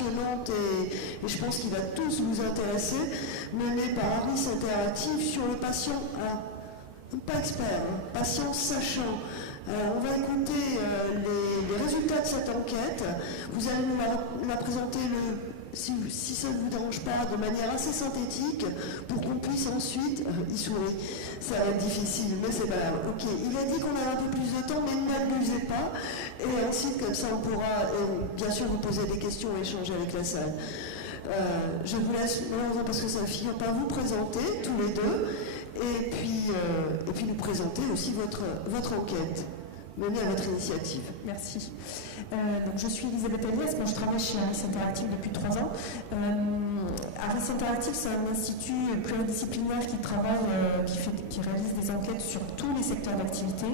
passionnante et je pense qu'il va tous vous intéresser, menée par Harris Interactive sur le patient, pas expert, patient sachant. On va écouter les résultats de cette enquête. Vous allez nous la présenter, si ça ne vous dérange pas, de manière assez synthétique, pour qu'on puisse ensuite y sourit. Ça va être difficile, mais c'est pas grave. Ok, il a dit qu'on avait un peu plus de temps, mais n'abusez pas. Et ensuite, comme ça, on pourra bien sûr vous poser des questions et échanger avec la salle. Je vous laisse, malheureusement, parce que ça ne figure pas, vous présenter tous les deux, et puis nous présenter aussi votre enquête menée à votre initiative. Merci. Donc je suis Elisabeth Elias, moi je travaille chez Harris Interactive depuis 3 ans. Harris Interactive, c'est un institut pluridisciplinaire qui travaille, qui réalise des enquêtes sur tous les secteurs d'activité,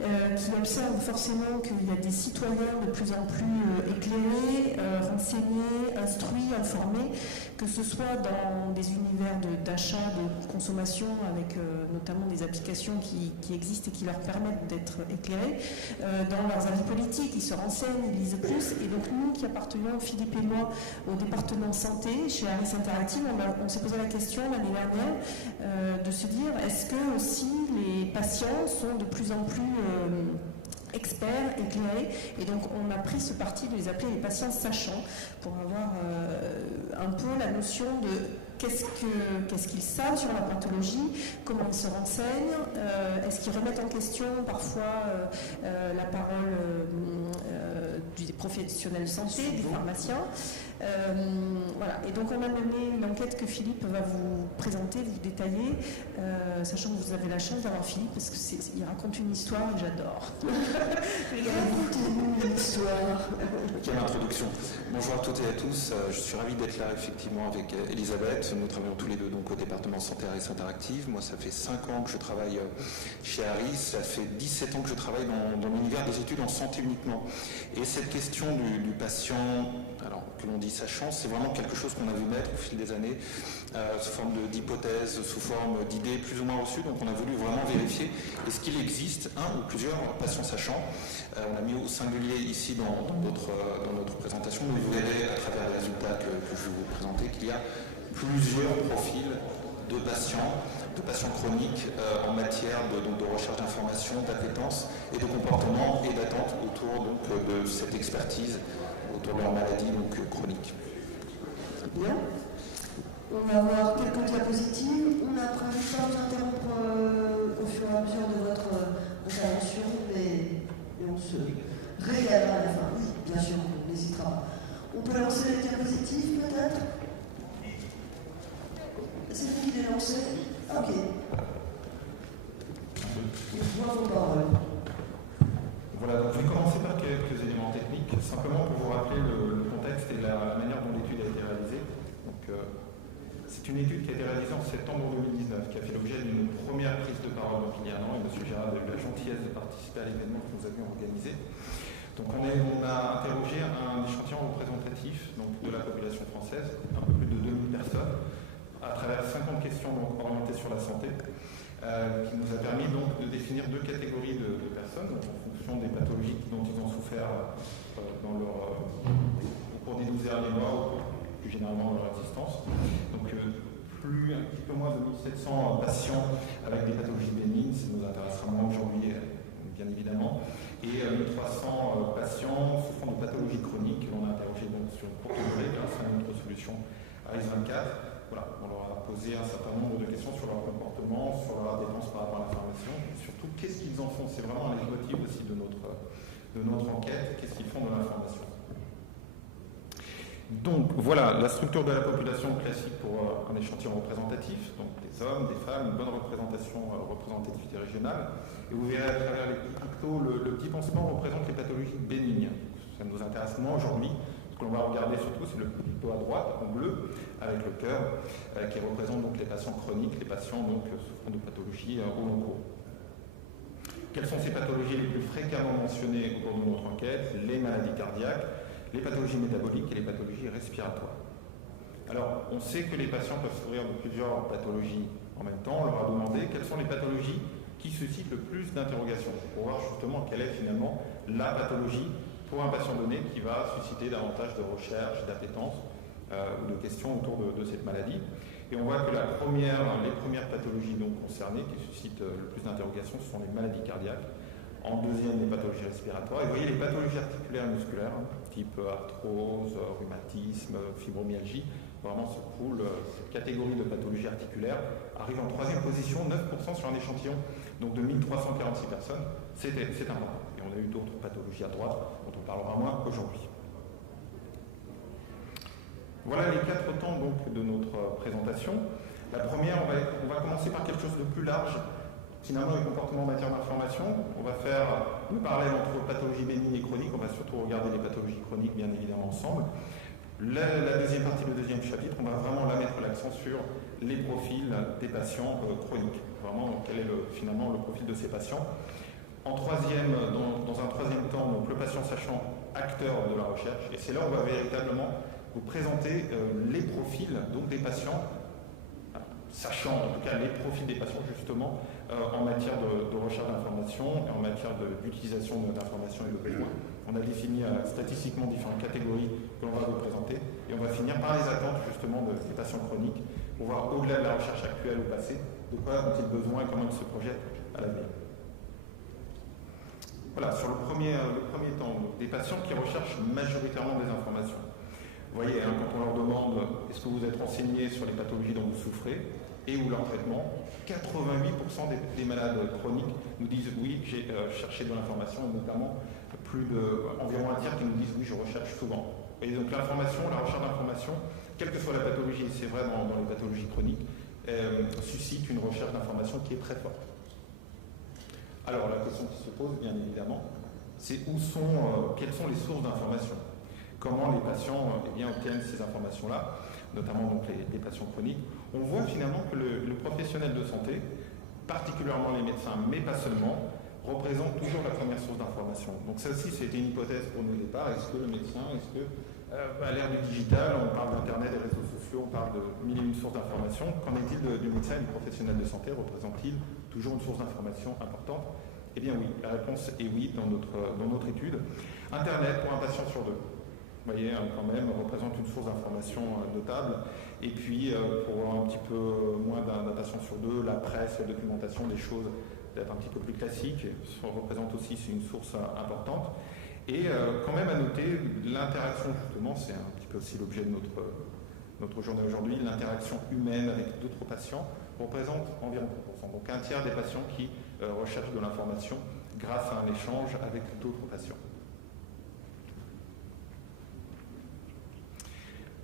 qui observe forcément qu'il y a des citoyens de plus en plus éclairés, renseignés, instruits, informés, que ce soit dans des univers d'achat, de consommation, avec notamment des applications qui existent et qui leur permettent d'être éclairés, dans leurs avis politiques, ils se renseignent, ils lisent plus. Et donc nous qui appartenons, Philippe et moi, au département santé chez Harris Interactive, on s'est posé la question l'année dernière de se dire, est-ce que aussi les patients sont de plus en plus experts, éclairés, et donc on a pris ce parti de les appeler les patients sachants pour avoir un peu la notion de qu'est-ce qu'ils savent sur la pathologie, comment ils se renseignent, est-ce qu'ils remettent en question parfois la parole des professionnels de santé, des pharmaciens. Voilà. Et donc on a mené une enquête que Philippe va vous présenter, vous détailler, sachant que vous avez la chance d'avoir Philippe, parce qu'il raconte une histoire et j'adore. Racontez-nous une histoire. Quelle introduction. Bonjour à toutes et à tous. Je suis ravi d'être là effectivement avec Elisabeth. Nous travaillons tous les deux donc au département santé Harris Interactive. Moi, ça fait 5 ans que je travaille chez Harris. Ça fait 17 ans que je travaille dans l'univers des études en santé uniquement. Et cette question du patient, alors que l'on dit sachant, c'est vraiment quelque chose qu'on a vu naître au fil des années, sous forme d'hypothèses, sous forme d'idées plus ou moins reçues. Donc on a voulu vraiment vérifier est-ce qu'il existe un ou plusieurs patients sachants. On a mis au singulier ici dans notre présentation. Vous verrez à travers les résultats que je vais vous présenter qu'il y a plusieurs profils de patients chroniques en matière de recherche d'informations, d'appétence et de comportement et d'attente autour donc, de cette expertise autour de leur maladie chronique. Bien. On va voir quelques diapositives. On a prévu de pas vous interrompre au fur et à mesure de votre intervention, mais on se régalera à la fin. Oui, bien sûr, on n'hésitera pas. On peut lancer les diapositives peut-être? C'est vous qui les lancez? Ok. Je vois vos paroles. Voilà, donc je vais commencer par quelques éléments techniques, simplement pour vous rappeler le contexte et la manière dont l'étude a été réalisée. Donc, c'est une étude qui a été réalisée en septembre 2019, qui a fait l'objet d'une première prise de parole donc, il y a un an, et M. Gérard a eu la gentillesse de participer à l'événement que nous avions organisé. Donc on a interrogé un échantillon représentatif donc, de la population française, un peu plus de 2000 personnes, à travers 50 questions donc, orientées sur la santé, qui nous a permis donc de définir 2 catégories de personnes donc, en fonction des pathologies dont ils ont souffert au cours des 12 derniers mois, ou plus généralement dans leur existence. Donc un petit peu moins de 1700 patients avec des pathologies bénignes, ça nous intéressera moins aujourd'hui, bien évidemment, et 1300 patients souffrant de pathologies chroniques que l'on a interrogé donc, sur une courte durée grâce à notre solution AIS 24. Voilà, on leur a posé un certain nombre de questions sur leur comportement, sur leur dépense par rapport à l'information, surtout qu'est-ce qu'ils en font. C'est vraiment un leitmotiv aussi de notre enquête, qu'est-ce qu'ils font de l'information. Donc voilà la structure de la population classique pour un échantillon représentatif, donc des hommes, des femmes, une bonne représentation, représentativité régionale. Et vous verrez à travers les petits pictos, le petit pansement représente les pathologies bénignes. Ça nous intéresse moins aujourd'hui. Ce que l'on va regarder surtout, c'est le picto à droite, en bleu, avec le cœur, qui représente donc les patients chroniques, les patients donc, souffrant de pathologies au long cours. Quelles sont ces pathologies les plus fréquemment mentionnées au cours de notre enquête? Les maladies cardiaques, les pathologies métaboliques et les pathologies respiratoires. Alors, on sait que les patients peuvent souffrir de plusieurs pathologies en même temps. On leur a demandé quelles sont les pathologies qui suscitent le plus d'interrogations pour voir justement quelle est finalement la pathologie pour un patient donné qui va susciter davantage de recherche, d'appétence ou de questions autour de cette maladie. Et on voit que les premières pathologies donc concernées qui suscitent le plus d'interrogations, ce sont les maladies cardiaques. En deuxième, les pathologies respiratoires. Et vous voyez les pathologies articulaires et musculaires, type arthrose, rhumatisme, fibromyalgie, vraiment ce pool, cette catégorie de pathologies articulaires arrive en troisième position, 9% sur un échantillon donc de 1346 personnes. C'est important. Et on a eu d'autres pathologies à droite dont on parlera moins aujourd'hui. Voilà les 4 temps donc, de notre présentation. La première, on va commencer par quelque chose de plus large, finalement les comportements en matière d'information. On va faire le parallèle entre pathologie bénigne et chronique. On va surtout regarder les pathologies chroniques bien évidemment ensemble. La deuxième partie, le deuxième chapitre, on va vraiment mettre l'accent sur les profils des patients chroniques. Vraiment, quel est finalement le profil de ces patients. Dans un troisième temps, donc, le patient sachant acteur de la recherche. Et c'est là où on va véritablement vous présenter les profils donc, des patients, sachant en tout cas les profils des patients justement en matière de recherche d'information et en matière d'utilisation d'informations et de besoins. On a défini statistiquement différentes catégories que l'on va vous présenter et on va finir par les attentes justement des patients chroniques pour voir au-delà de la recherche actuelle ou passée de quoi ont-ils besoin et comment ils se projettent à l'avenir. Voilà, sur le premier temps, des patients qui recherchent majoritairement des informations. Vous voyez, quand on leur demande est-ce que vous êtes renseigné sur les pathologies dont vous souffrez et ou leur traitement, 88% des malades chroniques nous disent oui, j'ai cherché de l'information, et notamment environ un tiers qui nous disent oui, je recherche souvent. Et donc l'information, la recherche d'information, quelle que soit la pathologie, c'est vrai dans les pathologies chroniques, suscite une recherche d'information qui est très forte. Alors la question qui se pose, bien évidemment, c'est quelles sont les sources d'information? Comment les patients obtiennent ces informations-là, notamment donc les patients chroniques. On voit finalement que le professionnel de santé, particulièrement les médecins, mais pas seulement, représente toujours la première source d'information. Donc ça aussi, c'était une hypothèse pour nous au départ. Est-ce que le médecin, à l'ère du digital, on parle d'Internet, des réseaux sociaux, on parle de mille et une sources d'information. Qu'en est-il du médecin et du professionnel de santé? Représente-t-il toujours une source d'information importante? Eh bien oui, la réponse est oui dans notre étude. Internet pour un patient sur deux. Vous voyez, quand même, représente une source d'information notable. Et puis, pour un petit peu moins d'un patient sur deux, la presse, la documentation, des choses peut-être un petit peu plus classiques, représente aussi une source importante. Et quand même à noter, l'interaction, justement, c'est un petit peu aussi l'objet de notre journée aujourd'hui, l'interaction humaine avec d'autres patients représente environ 3%. Donc un tiers des patients qui recherchent de l'information grâce à un échange avec d'autres patients.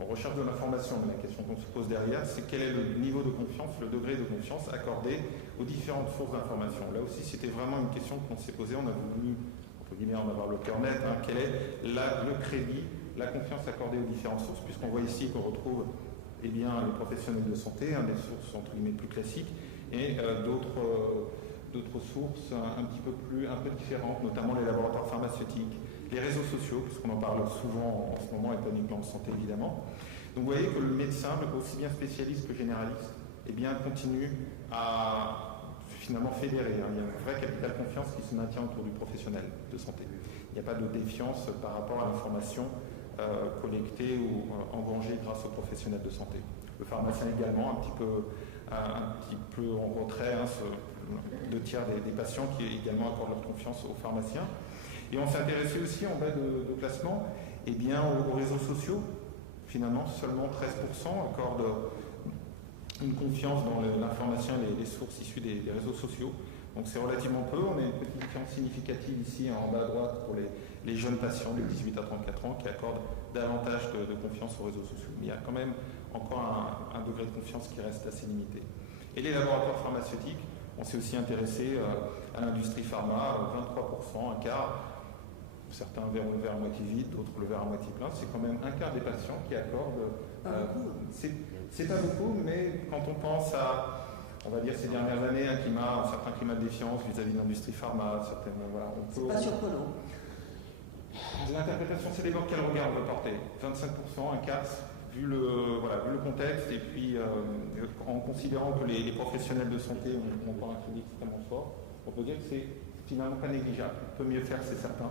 On recherche de l'information, mais la question qu'on se pose derrière, c'est quel est le niveau de confiance, le degré de confiance accordé aux différentes sources d'information. Là aussi, c'était vraiment une question qu'on s'est posée. On a voulu, entre guillemets, en avoir le cœur net. Quel est le crédit, la confiance accordée aux différentes sources, puisqu'on voit ici qu'on retrouve les professionnels de santé, des sources entre guillemets plus classiques, et d'autres sources un peu différentes, notamment les laboratoires pharmaceutiques, les réseaux sociaux, puisqu'on en parle souvent en ce moment, et pas uniquement de santé évidemment. Donc vous voyez que le médecin, aussi bien spécialiste que généraliste, continue à finalement fédérer. Il y a un vrai capital confiance qui se maintient autour du professionnel de santé. Il n'y a pas de défiance par rapport à l'information collectée ou engrangée grâce aux professionnels de santé. Le pharmacien également, un petit peu en retrait, 2 tiers des patients qui également accordent leur confiance aux pharmaciens. Et on s'est intéressé aussi en bas de classement aux réseaux sociaux. Finalement, seulement 13% accordent une confiance dans l'information et les sources issues des réseaux sociaux. Donc c'est relativement peu. On a une petite différence significative ici en bas à droite pour les jeunes patients de 18 à 34 ans qui accordent davantage de confiance aux réseaux sociaux. Mais il y a quand même encore un degré de confiance qui reste assez limité. Et les laboratoires pharmaceutiques, on s'est aussi intéressé à l'industrie pharma, 23%, un quart. Certains verront le verre à moitié vide, d'autres le verre à moitié plein. C'est quand même un quart des patients qui accordent. C'est pas beaucoup, mais quand on pense à, on va dire, ces dernières années, un certain climat de défiance vis-à-vis de l'industrie pharma, c'est pas surprenant. L'interprétation, c'est d'abord quel regard on veut porter. 25%, un quart, vu le contexte, et puis en considérant que les professionnels de santé ont encore un crédit extrêmement fort, on peut dire que c'est finalement pas négligeable. On peut mieux faire, c'est certain.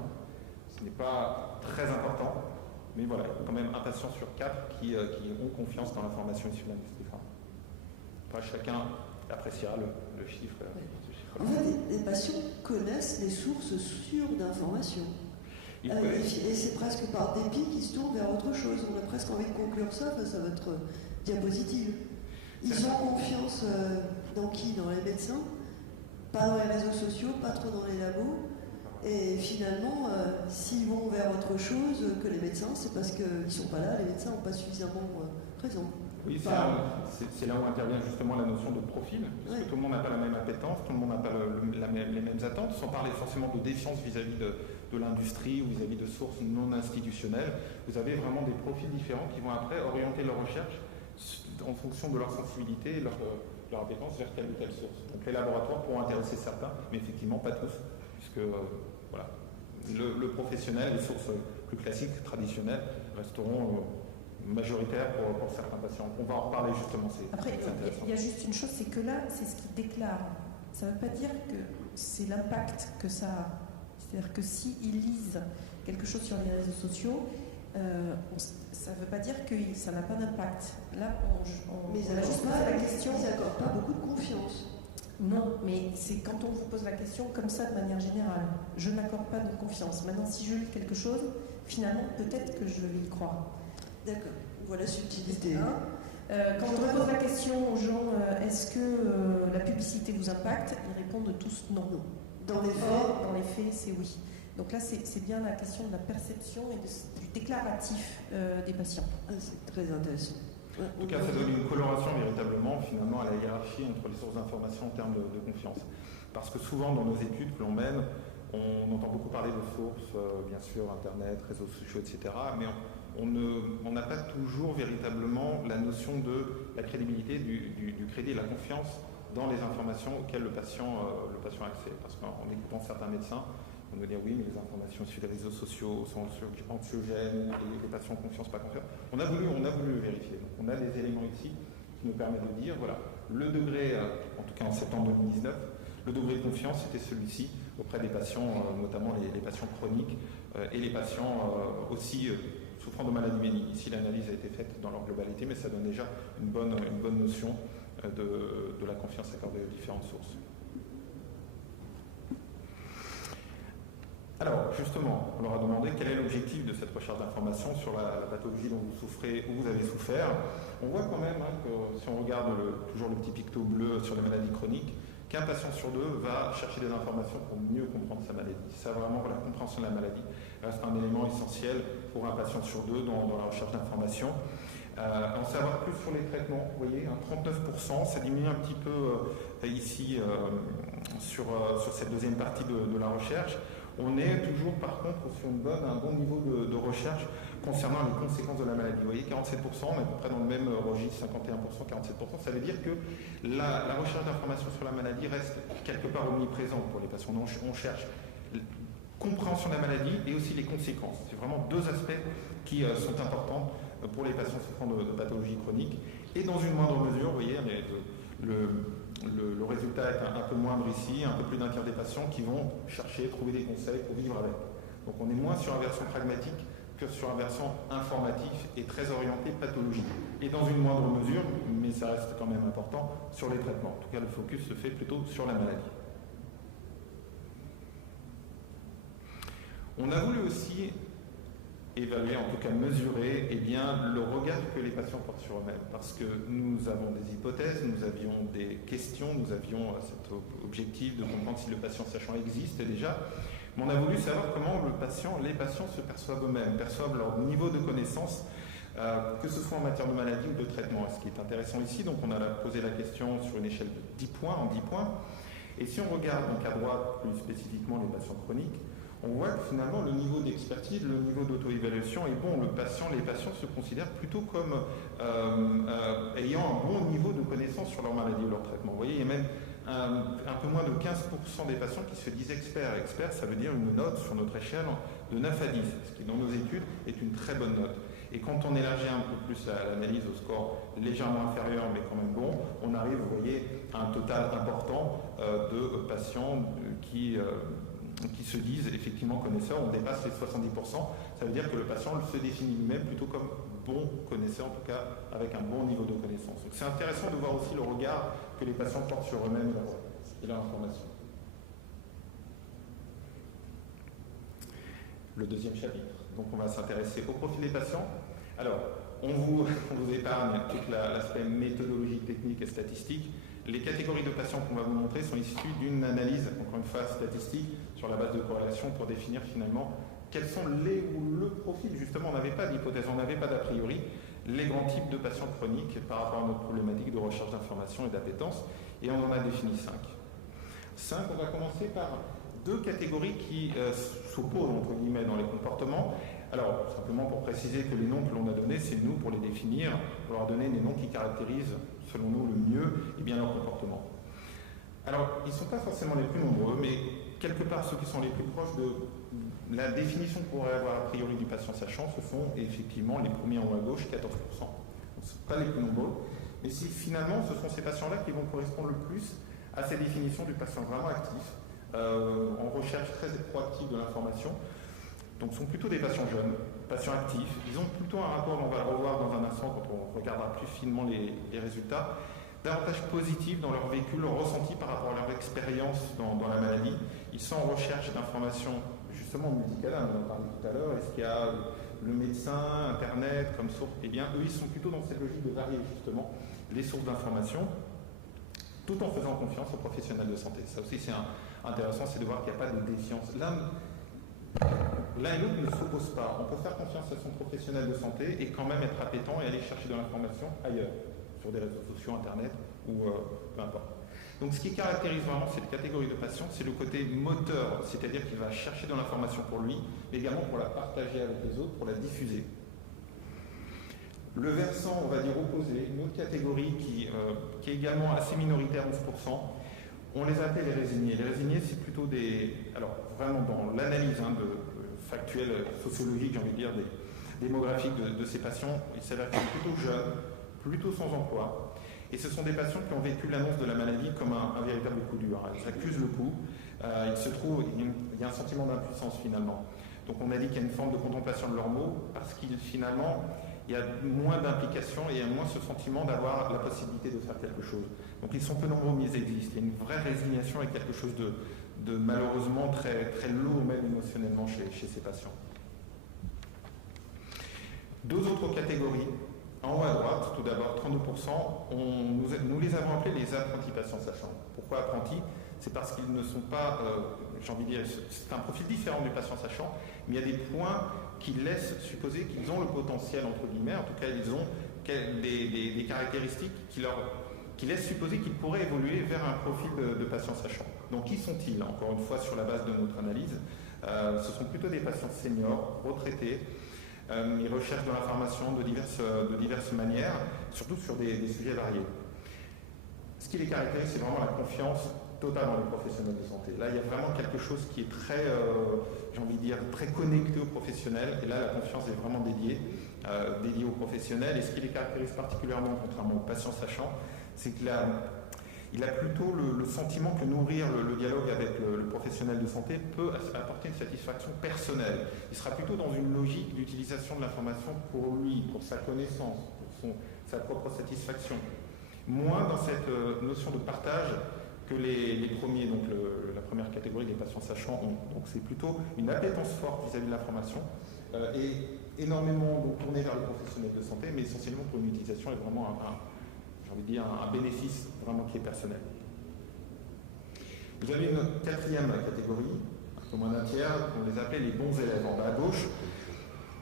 Ce n'est pas très important, mais voilà, il y a quand même un patient sur 4 qui ont confiance dans l'information issue de l'industrie pharma. Enfin, chacun appréciera le chiffre. En fait, les patients connaissent les sources sûres d'informations. Et c'est presque par dépit qu'ils se tournent vers autre chose. On a presque envie de conclure ça face à votre diapositive. Ils ont confiance dans qui? Dans les médecins? Pas dans les réseaux sociaux, pas trop dans les labos. Et finalement, s'ils vont vers autre chose que les médecins, c'est parce qu'ils ne sont pas là, les médecins n'ont pas suffisamment présent. Oui, c'est là où intervient justement la notion de profil, parce que tout le monde n'a pas la même appétence, tout le monde n'a pas les mêmes attentes, sans parler forcément de défiance vis-à-vis de l'industrie ou vis-à-vis de sources non institutionnelles. Vous avez vraiment des profils différents qui vont après orienter leur recherche en fonction de leur sensibilité et leur appétence vers telle ou telle source. Donc les laboratoires pourront intéresser certains, mais effectivement pas tous, puisque voilà, le professionnel, les sources plus classiques, traditionnelles, resteront majoritaires pour certains patients. On va en reparler justement. Après, il y a juste une chose, c'est que là, c'est ce qu'ils déclarent. Ça ne veut pas dire que c'est l'impact que ça a. C'est-à-dire que s'ils lisent quelque chose sur les réseaux sociaux, ça ne veut pas dire que ça n'a pas d'impact. Là, mais on a juste posé la question. Ils n'accordent pas beaucoup de confiance. Non, mais c'est quand on vous pose la question comme ça de manière générale. Je n'accorde pas de confiance. Maintenant, si je lis quelque chose, finalement, peut-être que je vais y croire. D'accord. Voilà la subtilité. Quand on pose la question aux gens, est-ce que la publicité vous impacte? Ils répondent tous non. Dans les faits, c'est oui. Donc là, c'est bien la question de la perception et du déclaratif des patients. C'est très intéressant. En tout cas, ça donne une coloration véritablement finalement à la hiérarchie entre les sources d'information en termes de confiance. Parce que souvent dans nos études que l'on mène, on entend beaucoup parler de sources, bien sûr, Internet, réseaux sociaux, etc. Mais on n'a pas toujours véritablement la notion de la crédibilité, du crédit et la confiance dans les informations auxquelles le patient a accès. Parce qu'en écoutant certains médecins, on nous dit oui, mais les informations sur les réseaux sociaux sont anxiogènes, les patients ont confiance, pas confiance. On a voulu vérifier. Donc, on a des éléments ici qui nous permettent de dire, voilà, le degré, en tout cas en septembre 2019, le degré de confiance était celui-ci auprès des patients, notamment les patients chroniques et les patients aussi souffrant de maladies bénignes. Ici, l'analyse a été faite dans leur globalité, mais ça donne déjà une bonne notion de la confiance accordée aux différentes sources. Alors, justement, on leur a demandé quel est l'objectif de cette recherche d'information sur la pathologie dont vous souffrez ou vous avez souffert. On voit quand même que si on regarde toujours le petit picto bleu sur les maladies chroniques, qu'un patient sur deux va chercher des informations pour mieux comprendre sa maladie. Ça, vraiment, la compréhension de la maladie reste un élément essentiel pour un patient sur deux dans la recherche d'information. En savoir plus sur les traitements, vous voyez, 39%, ça diminue un petit peu ici sur cette deuxième partie de la recherche. On est toujours par contre sur un bon niveau de recherche concernant les conséquences de la maladie. Vous voyez, 47%, on est à peu près dans le même registre, 51%, 47%. Ça veut dire que la recherche d'informations sur la maladie reste quelque part omniprésente pour les patients. Donc on cherche compréhension de la maladie et aussi les conséquences. C'est vraiment deux aspects qui sont importants pour les patients souffrant de pathologies chroniques. Et dans une moindre mesure, vous voyez, le résultat est un peu moindre ici, un peu plus d'un tiers des patients qui vont chercher, trouver des conseils pour vivre avec. Donc on est moins sur un versant pragmatique que sur un versant informatif et très orienté pathologie. Et dans une moindre mesure, mais ça reste quand même important, sur les traitements. En tout cas, le focus se fait plutôt sur la maladie. On a voulu aussi évaluer, en tout cas mesurer, le regard que les patients portent sur eux-mêmes. Parce que nous avons des hypothèses, nous avions des questions, nous avions cet objectif de comprendre si le patient sachant existe déjà. Mais on a voulu savoir comment les patients se perçoivent eux-mêmes, perçoivent leur niveau de connaissance, que ce soit en matière de maladie ou de traitement. Ce qui est intéressant ici, donc on a posé la question sur une échelle de 10 points, en 10 points. Et si on regarde donc à droite plus spécifiquement les patients chroniques, on voit que finalement le niveau d'expertise, le niveau d'auto-évaluation est bon. Les patients se considèrent plutôt comme ayant un bon niveau de connaissance sur leur maladie ou leur traitement. Vous voyez, il y a même un peu moins de 15% des patients qui se disent experts. Expert, ça veut dire une note sur notre échelle de 9 à 10, ce qui dans nos études est une très bonne note. Et quand on élargit un peu plus l'analyse au score légèrement inférieur, mais quand même bon, on arrive, vous voyez, à un total important de patients qui qui se disent effectivement connaisseurs, on dépasse les 70%, ça veut dire que le patient se définit lui-même plutôt comme bon connaisseur, en tout cas avec un bon niveau de connaissance. Donc c'est intéressant de voir aussi le regard que les patients portent sur eux-mêmes et leur information. Le deuxième chapitre. Donc on va s'intéresser au profil des patients. Alors, on vous épargne tout l'aspect méthodologique, technique et statistique. Les catégories de patients qu'on va vous montrer sont issues d'une analyse, encore une fois statistique, sur la base de corrélation pour définir finalement quels sont les ou le profil. Justement, on n'avait pas d'hypothèse, on n'avait pas d'a priori, les grands types de patients chroniques par rapport à notre problématique de recherche d'information et d'appétence, et on en a défini 5. On va commencer par deux catégories qui s'opposent entre guillemets dans les comportements. Alors, simplement pour préciser que les noms que l'on a donnés, c'est nous pour les définir, pour leur donner des noms qui caractérisent, selon nous, le mieux et bien leur comportement. Alors, ils ne sont pas forcément les plus nombreux, mais quelque part, ceux qui sont les plus proches de la définition qu'on pourrait avoir a priori du patient sachant, ce sont effectivement les premiers en haut à gauche, 14%. Donc, ce ne sont pas les plus nombreux, mais si finalement, ce sont ces patients-là qui vont correspondre le plus à ces définitions du patient vraiment actif, en recherche très proactive de l'information. Donc ce sont plutôt des patients jeunes, patients actifs. Ils ont plutôt un rapport, on va le revoir dans un instant quand on regardera plus finement les résultats, davantage positifs dans leur vécu, leur ressenti par rapport à leur expérience dans la maladie. Ils sont en recherche d'informations justement multicanales, on en parlait tout à l'heure. Est-ce qu'il y a le médecin, Internet comme source? Eh bien, eux, ils sont plutôt dans cette logique de varier justement les sources d'informations, tout en faisant confiance aux professionnels de santé. Ça aussi, c'est intéressant, c'est de voir qu'il n'y a pas de défiance. L'un et l'autre ne s'opposent pas. On peut faire confiance à son professionnel de santé et quand même être appétent et aller chercher de l'information ailleurs, sur des réseaux sociaux, Internet ou peu importe. Donc ce qui caractérise vraiment cette catégorie de patients, c'est le côté moteur, c'est-à-dire qu'il va chercher de l'information pour lui, mais également pour la partager avec les autres, pour la diffuser. Le versant, on va dire opposé, une autre catégorie qui est également assez minoritaire, 11%, on les appelle les résignés. Les résignés, c'est plutôt alors vraiment dans l'analyse factuelle, sociologique, j'ai envie de dire, démographique de ces patients, il s'avère qu'ils sont plutôt jeunes, plutôt sans emploi. Et ce sont des patients qui ont vécu l'annonce de la maladie comme un véritable coup dur. Ils accusent le coup, il y a un sentiment d'impuissance finalement. Donc on a dit qu'il y a une forme de contemplation de leurs mots parce qu'il finalement, il y a moins d'implication et il y a moins ce sentiment d'avoir la possibilité de faire quelque chose. Donc ils sont peu nombreux, mais ils existent. Il y a une vraie résignation et quelque chose de malheureusement très, très lourd même émotionnellement chez ces patients. Deux autres catégories. En haut à droite, tout d'abord, 32%, nous les avons appelés les apprentis patients sachants. Pourquoi apprentis? C'est parce qu'ils ne sont pas, j'ai envie de dire, c'est un profil différent du patient sachant, mais il y a des points qui laissent supposer qu'ils ont le potentiel, entre guillemets, en tout cas ils ont des caractéristiques qui laissent supposer qu'ils pourraient évoluer vers un profil de patient sachant. Donc qui sont-ils? Encore une fois, sur la base de notre analyse, ce sont plutôt des patients seniors, retraités. Ils recherchent de l'information de diverses manières, surtout sur des sujets variés. Ce qui les caractérise, c'est vraiment la confiance totale dans les professionnels de santé. Là, il y a vraiment quelque chose qui est très, j'ai envie de dire, très connecté aux professionnels. Et là, la confiance est vraiment dédiée aux professionnels. Et ce qui les caractérise particulièrement, contrairement aux patients sachants, c'est qu'il a plutôt le sentiment que nourrir le dialogue avec le professionnel de santé peut apporter une satisfaction personnelle. Il sera plutôt dans une logique d'utilisation de l'information pour lui, pour sa connaissance, pour sa propre satisfaction. Moins dans cette notion de partage que les premiers, donc la première catégorie des patients sachants ont. Donc c'est plutôt une appétence forte vis-à-vis de l'information et énormément tournée vers le professionnel de santé, mais essentiellement pour une utilisation et vraiment j'ai envie de dire, un bénéfice vraiment qui est personnel. Vous avez une quatrième catégorie, un peu moins d'un tiers, on les appelle les bons élèves en bas à gauche.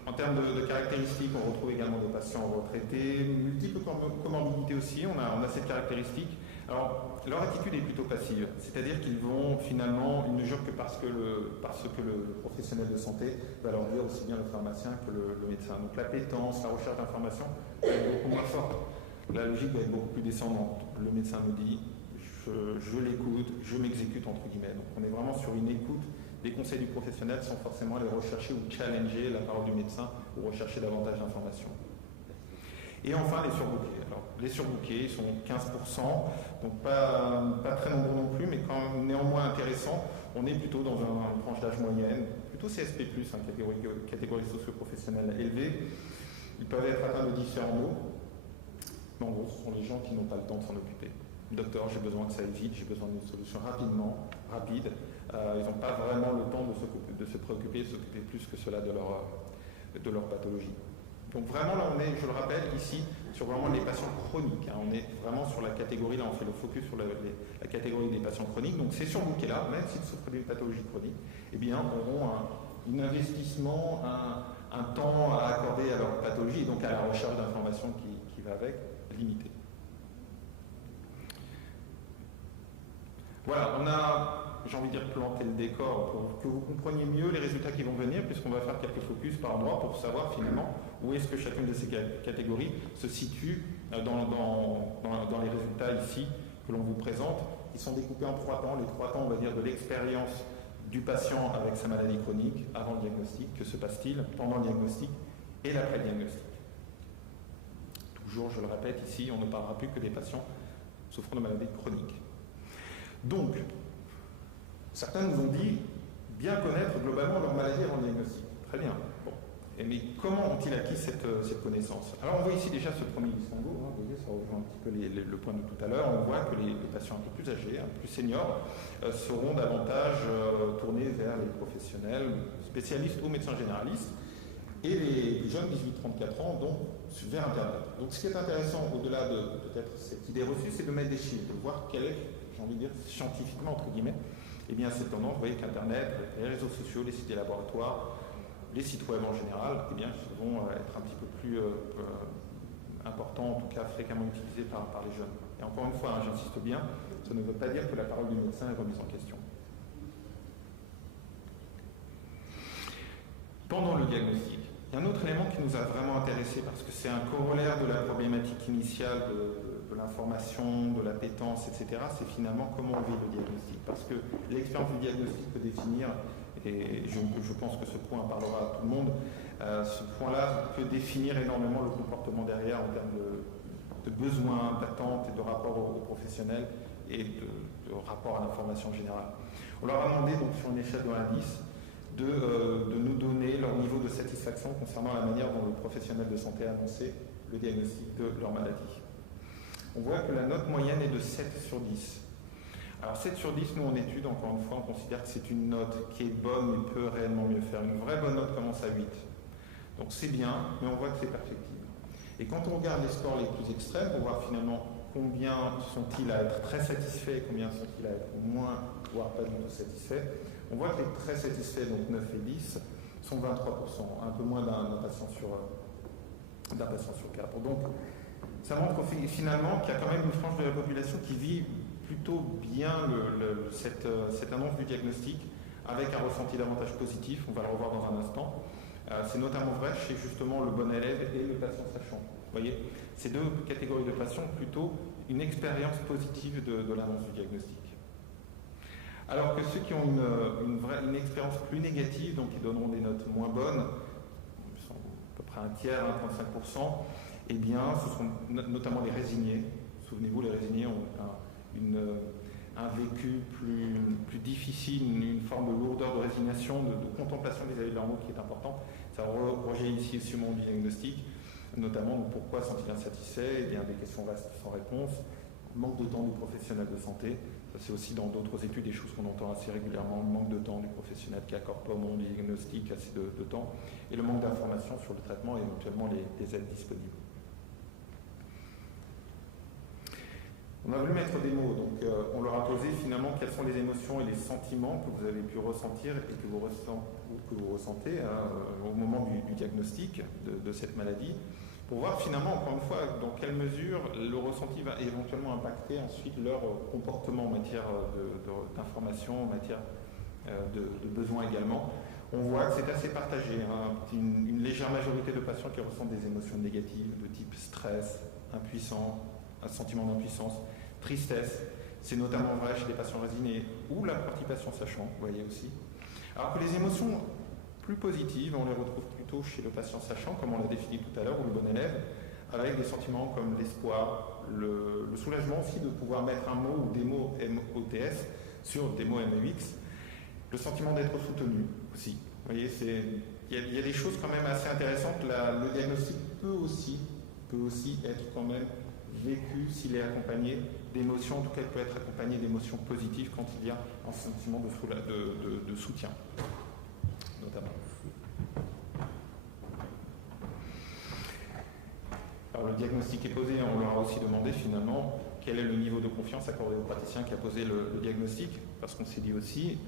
En termes de caractéristiques, on retrouve également des patients retraités, multiples comorbidités aussi, on a cette caractéristique. Alors, leur attitude est plutôt passive, c'est-à-dire qu'ils vont finalement, ils ne jurent que parce que le professionnel de santé va leur dire aussi bien le pharmacien que le médecin. Donc l'appétence, la recherche d'information est beaucoup moins forte. La logique va être beaucoup plus descendante. Le médecin me dit, je l'écoute, je m'exécute entre guillemets. Donc on est vraiment sur une écoute des conseils du professionnel sans forcément aller rechercher ou challenger la parole du médecin ou rechercher davantage d'informations. Et enfin les surbookés. Alors les surbookés, ils sont 15%, donc pas très nombreux non plus, mais quand même néanmoins intéressants. on est plutôt dans une tranche d'âge moyenne, plutôt CSP+, catégorie socio-professionnelle élevée. Ils peuvent être atteints de différents maux, mais en gros, ce sont les gens qui n'ont pas le temps de s'en occuper. Docteur, j'ai besoin que ça aille vite, j'ai besoin d'une solution rapide. Ils n'ont pas vraiment le temps de se préoccuper, de s'occuper plus que cela de leur pathologie. Donc vraiment, là, on est, je le rappelle, ici, sur vraiment les patients chroniques. On est vraiment sur la catégorie, là, on fait le focus sur la catégorie des patients chroniques. Donc ces surbookés-là, même s'ils souffrent d'une pathologie chronique, eh bien, auront un investissement, un temps à accorder à leur pathologie et donc à la recherche d'informations qui va avec, limité. Voilà, on a, j'ai envie de dire, planté le décor pour que vous compreniez mieux les résultats qui vont venir, puisqu'on va faire quelques focus par endroit pour savoir finalement où est-ce que chacune de ces catégories se situe dans les résultats ici que l'on vous présente. Ils sont découpés en 3 temps. Les 3 temps, on va dire, de l'expérience du patient avec sa maladie chronique avant le diagnostic. Que se passe-t-il pendant le diagnostic et l'après-diagnostic? Toujours, je le répète, ici, on ne parlera plus que des patients souffrant de maladies chroniques. Donc, certains nous ont dit bien connaître globalement leur maladie avant le diagnostic. Très bien. Bon. Mais comment ont-ils acquis cette connaissance? Alors, on voit ici déjà ce premier distinguo. Vous voyez, ça rejoint un petit peu le point de tout à l'heure. On voit que les patients un peu plus âgés, un peu plus seniors, seront davantage tournés vers les professionnels, spécialistes ou médecins généralistes, et les plus jeunes, 18-34 ans, donc vers Internet. Donc, ce qui est intéressant, au-delà de peut-être cette idée reçue, c'est de mettre des chiffres, de voir quelle est, j'ai envie de dire, scientifiquement, entre guillemets, eh bien, cette tendance, vous voyez qu'Internet, les réseaux sociaux, les sites des laboratoires, les sites web en général, eh bien, vont être un petit peu plus importants, en tout cas fréquemment utilisés par les jeunes. Et encore une fois, j'insiste bien, ça ne veut pas dire que la parole du médecin est remise en question. Pendant le diagnostic, il y a un autre élément qui nous a vraiment intéressés parce que c'est un corollaire de la problématique initiale de l'information, de l'appétence, etc. C'est finalement comment on vit le diagnostic. Parce que l'expérience du diagnostic peut définir, et je pense que ce point parlera à tout le monde, ce point-là peut définir énormément le comportement derrière en termes de besoins, d'attentes et de rapport aux professionnels et de rapport à l'information générale. On leur a demandé, donc sur une échelle de 1 à 10, de nous donner leur niveau de satisfaction concernant la manière dont le professionnel de santé a annoncé le diagnostic de leur maladie. On voit que la note moyenne est de 7 sur 10. Alors 7 sur 10, nous en étude, encore une fois, on considère que c'est une note qui est bonne mais peut réellement mieux faire. Une vraie bonne note commence à 8. Donc c'est bien, mais on voit que c'est perfectible. Et quand on regarde les scores les plus extrêmes, on voit finalement combien sont-ils à être très satisfaits et combien sont-ils à être moins, voire pas du tout satisfaits. On voit que les très satisfaits, donc 9 et 10, sont 23%, un peu moins d'un patient sur 4. Donc, ça montre finalement qu'il y a quand même une frange de la population qui vit plutôt bien cette annonce du diagnostic avec un ressenti davantage positif. On va le revoir dans un instant. C'est notamment vrai chez justement le bon élève et le patient sachant. Vous voyez, ces deux catégories de patients ont plutôt une expérience positive de l'annonce du diagnostic. Alors que ceux qui ont une expérience plus négative, donc qui donneront des notes moins bonnes, à peu près un tiers, 1,5%, eh bien, ce sont notamment les résignés. Souvenez-vous, les résignés ont un vécu plus difficile, une forme de lourdeur de résignation, de contemplation des avis de leur mot qui est important. Ça rejoint ici sur mon diagnostic, notamment pourquoi sont-ils insatisfaits? Eh bien, des questions restent sans réponse, manque de temps du professionnel de santé. Ça, c'est aussi dans d'autres études des choses qu'on entend assez régulièrement, le manque de temps du professionnel qui accorde pas au mon diagnostic assez de temps, et le manque d'informations sur le traitement et éventuellement les aides disponibles. On a voulu mettre des mots, donc on leur a posé finalement quelles sont les émotions et les sentiments que vous avez pu ressentir et que vous ressentez au moment du diagnostic de cette maladie, pour voir finalement, encore une fois, dans quelle mesure le ressenti va éventuellement impacter ensuite leur comportement en matière d'information, en matière de besoins également. On voit que c'est assez partagé, une légère majorité de patients qui ressentent des émotions négatives de type stress, impuissant, un sentiment d'impuissance, tristesse, c'est notamment vrai chez les patients résignés ou la partie patient sachant, vous voyez aussi. Alors que les émotions plus positives, on les retrouve plutôt chez le patient sachant, comme on l'a défini tout à l'heure, ou le bon élève, avec des sentiments comme l'espoir, le soulagement aussi de pouvoir mettre un mot ou des mots MOTS sur des mots MEX, Le sentiment d'être soutenu aussi. Vous voyez, il y a des choses quand même assez intéressantes. Le diagnostic peut aussi être quand même vécu s'il est accompagné d'émotions, en tout cas il peut être accompagné d'émotions positives quand il y a un sentiment de soutien, notamment. Alors le diagnostic est posé, on leur a aussi demandé finalement quel est le niveau de confiance accordé au praticien qui a posé le diagnostic, parce qu'on s'est dit aussi,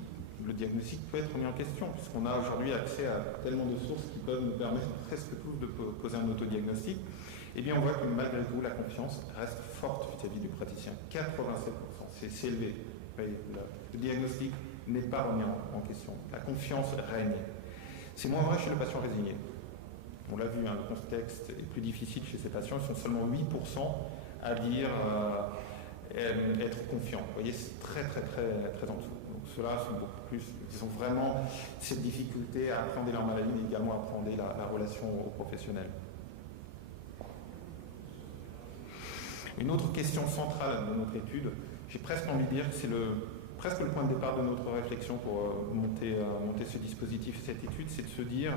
le diagnostic peut être remis en question, puisqu'on a aujourd'hui accès à tellement de sources qui peuvent nous permettre presque tous de poser un autodiagnostic. Eh bien, on voit que malgré tout, la confiance reste forte vis-à-vis du praticien. 87%, c'est élevé. Le diagnostic n'est pas remis en question. La confiance règne. C'est moins vrai chez le patient résigné. On l'a vu, le contexte est plus difficile chez ces patients. Ils sont seulement 8% à dire être confiants. Vous voyez, c'est très en dessous. Donc ceux-là sont beaucoup plus, ils ont vraiment cette difficulté à appréhender leur maladie, mais également à appréhender la relation au professionnel. Une autre question centrale de notre étude, j'ai presque envie de dire que c'est presque le point de départ de notre réflexion pour monter ce dispositif et cette étude, c'est de se dire,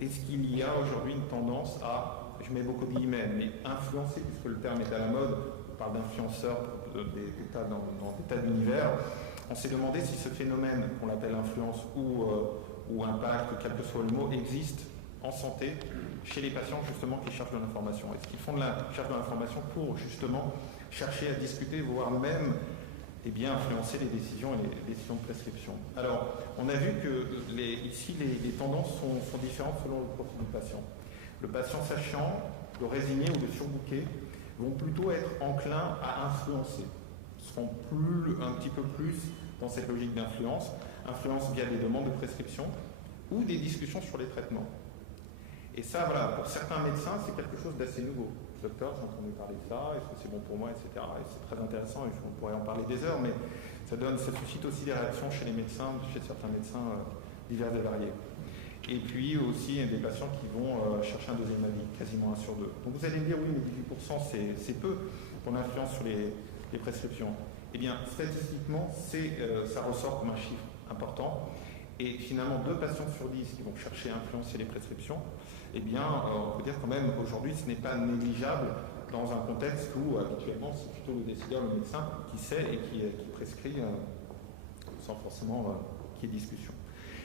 est-ce qu'il y a aujourd'hui une tendance à, je mets beaucoup de guillemets, mais influencer, puisque le terme est à la mode, on parle d'influenceurs dans des tas d'univers, on s'est demandé si ce phénomène, qu'on l'appelle influence ou impact, quel que soit le mot, existe en santé chez les patients justement qui cherchent de l'information. Est-ce qu'ils font de la recherche de l'information pour justement chercher à discuter, voire même influencer les décisions et les décisions de prescription. Alors, on a vu que ici les tendances sont différentes selon le profil du patient. Le patient sachant, le résigné ou le surbooké vont plutôt être enclins à influencer, seront un petit peu plus dans cette logique d'influence, influence via des demandes de prescription ou des discussions sur les traitements. Et ça, voilà, pour certains médecins, c'est quelque chose d'assez nouveau. Docteur, j'ai entendu parler de ça, est-ce que c'est bon pour moi, etc. Et c'est très intéressant, et on pourrait en parler des heures, mais ça suscite aussi des réactions chez les médecins, chez certains médecins divers et variés. Et puis aussi des patients qui vont chercher un deuxième avis, quasiment 1 sur 2. Donc vous allez me dire, oui, mais 18% c'est peu pour l'influence sur les prescriptions. Eh bien, statistiquement, ça ressort comme un chiffre important. Et finalement, 2 patients sur 10 qui vont chercher à influencer les prescriptions, eh bien, on peut dire quand même aujourd'hui, ce n'est pas négligeable dans un contexte où habituellement c'est plutôt le décideur, le médecin qui sait et qui prescrit sans forcément qu'il y ait discussion.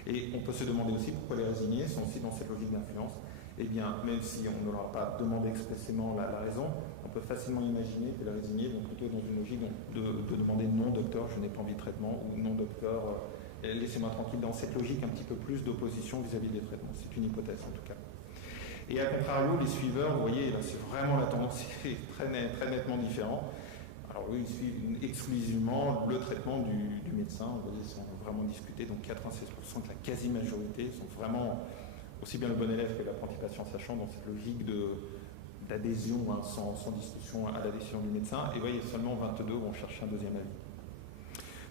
Et on peut se demander aussi pourquoi les résignés sont aussi dans cette logique d'influence. Eh bien, même si on ne leur a pas demandé expressément la raison, on peut facilement imaginer que les résignés vont plutôt dans une logique de demander non docteur, je n'ai pas envie de traitement, ou non docteur, laissez-moi tranquille, dans cette logique un petit peu plus d'opposition vis-à-vis des traitements. C'est une hypothèse en tout cas. Et à contrario, les suiveurs, vous voyez, là c'est vraiment la tendance, c'est très nettement différent. Alors eux, ils suivent exclusivement le traitement du médecin, vous voyez, ils sont vraiment discutés, donc 96% de la quasi-majorité sont vraiment aussi bien le bon élève que l'apprenti patient sachant dans cette logique d'adhésion sans discussion à la décision du médecin. Et vous voyez, seulement 22 vont chercher un deuxième avis.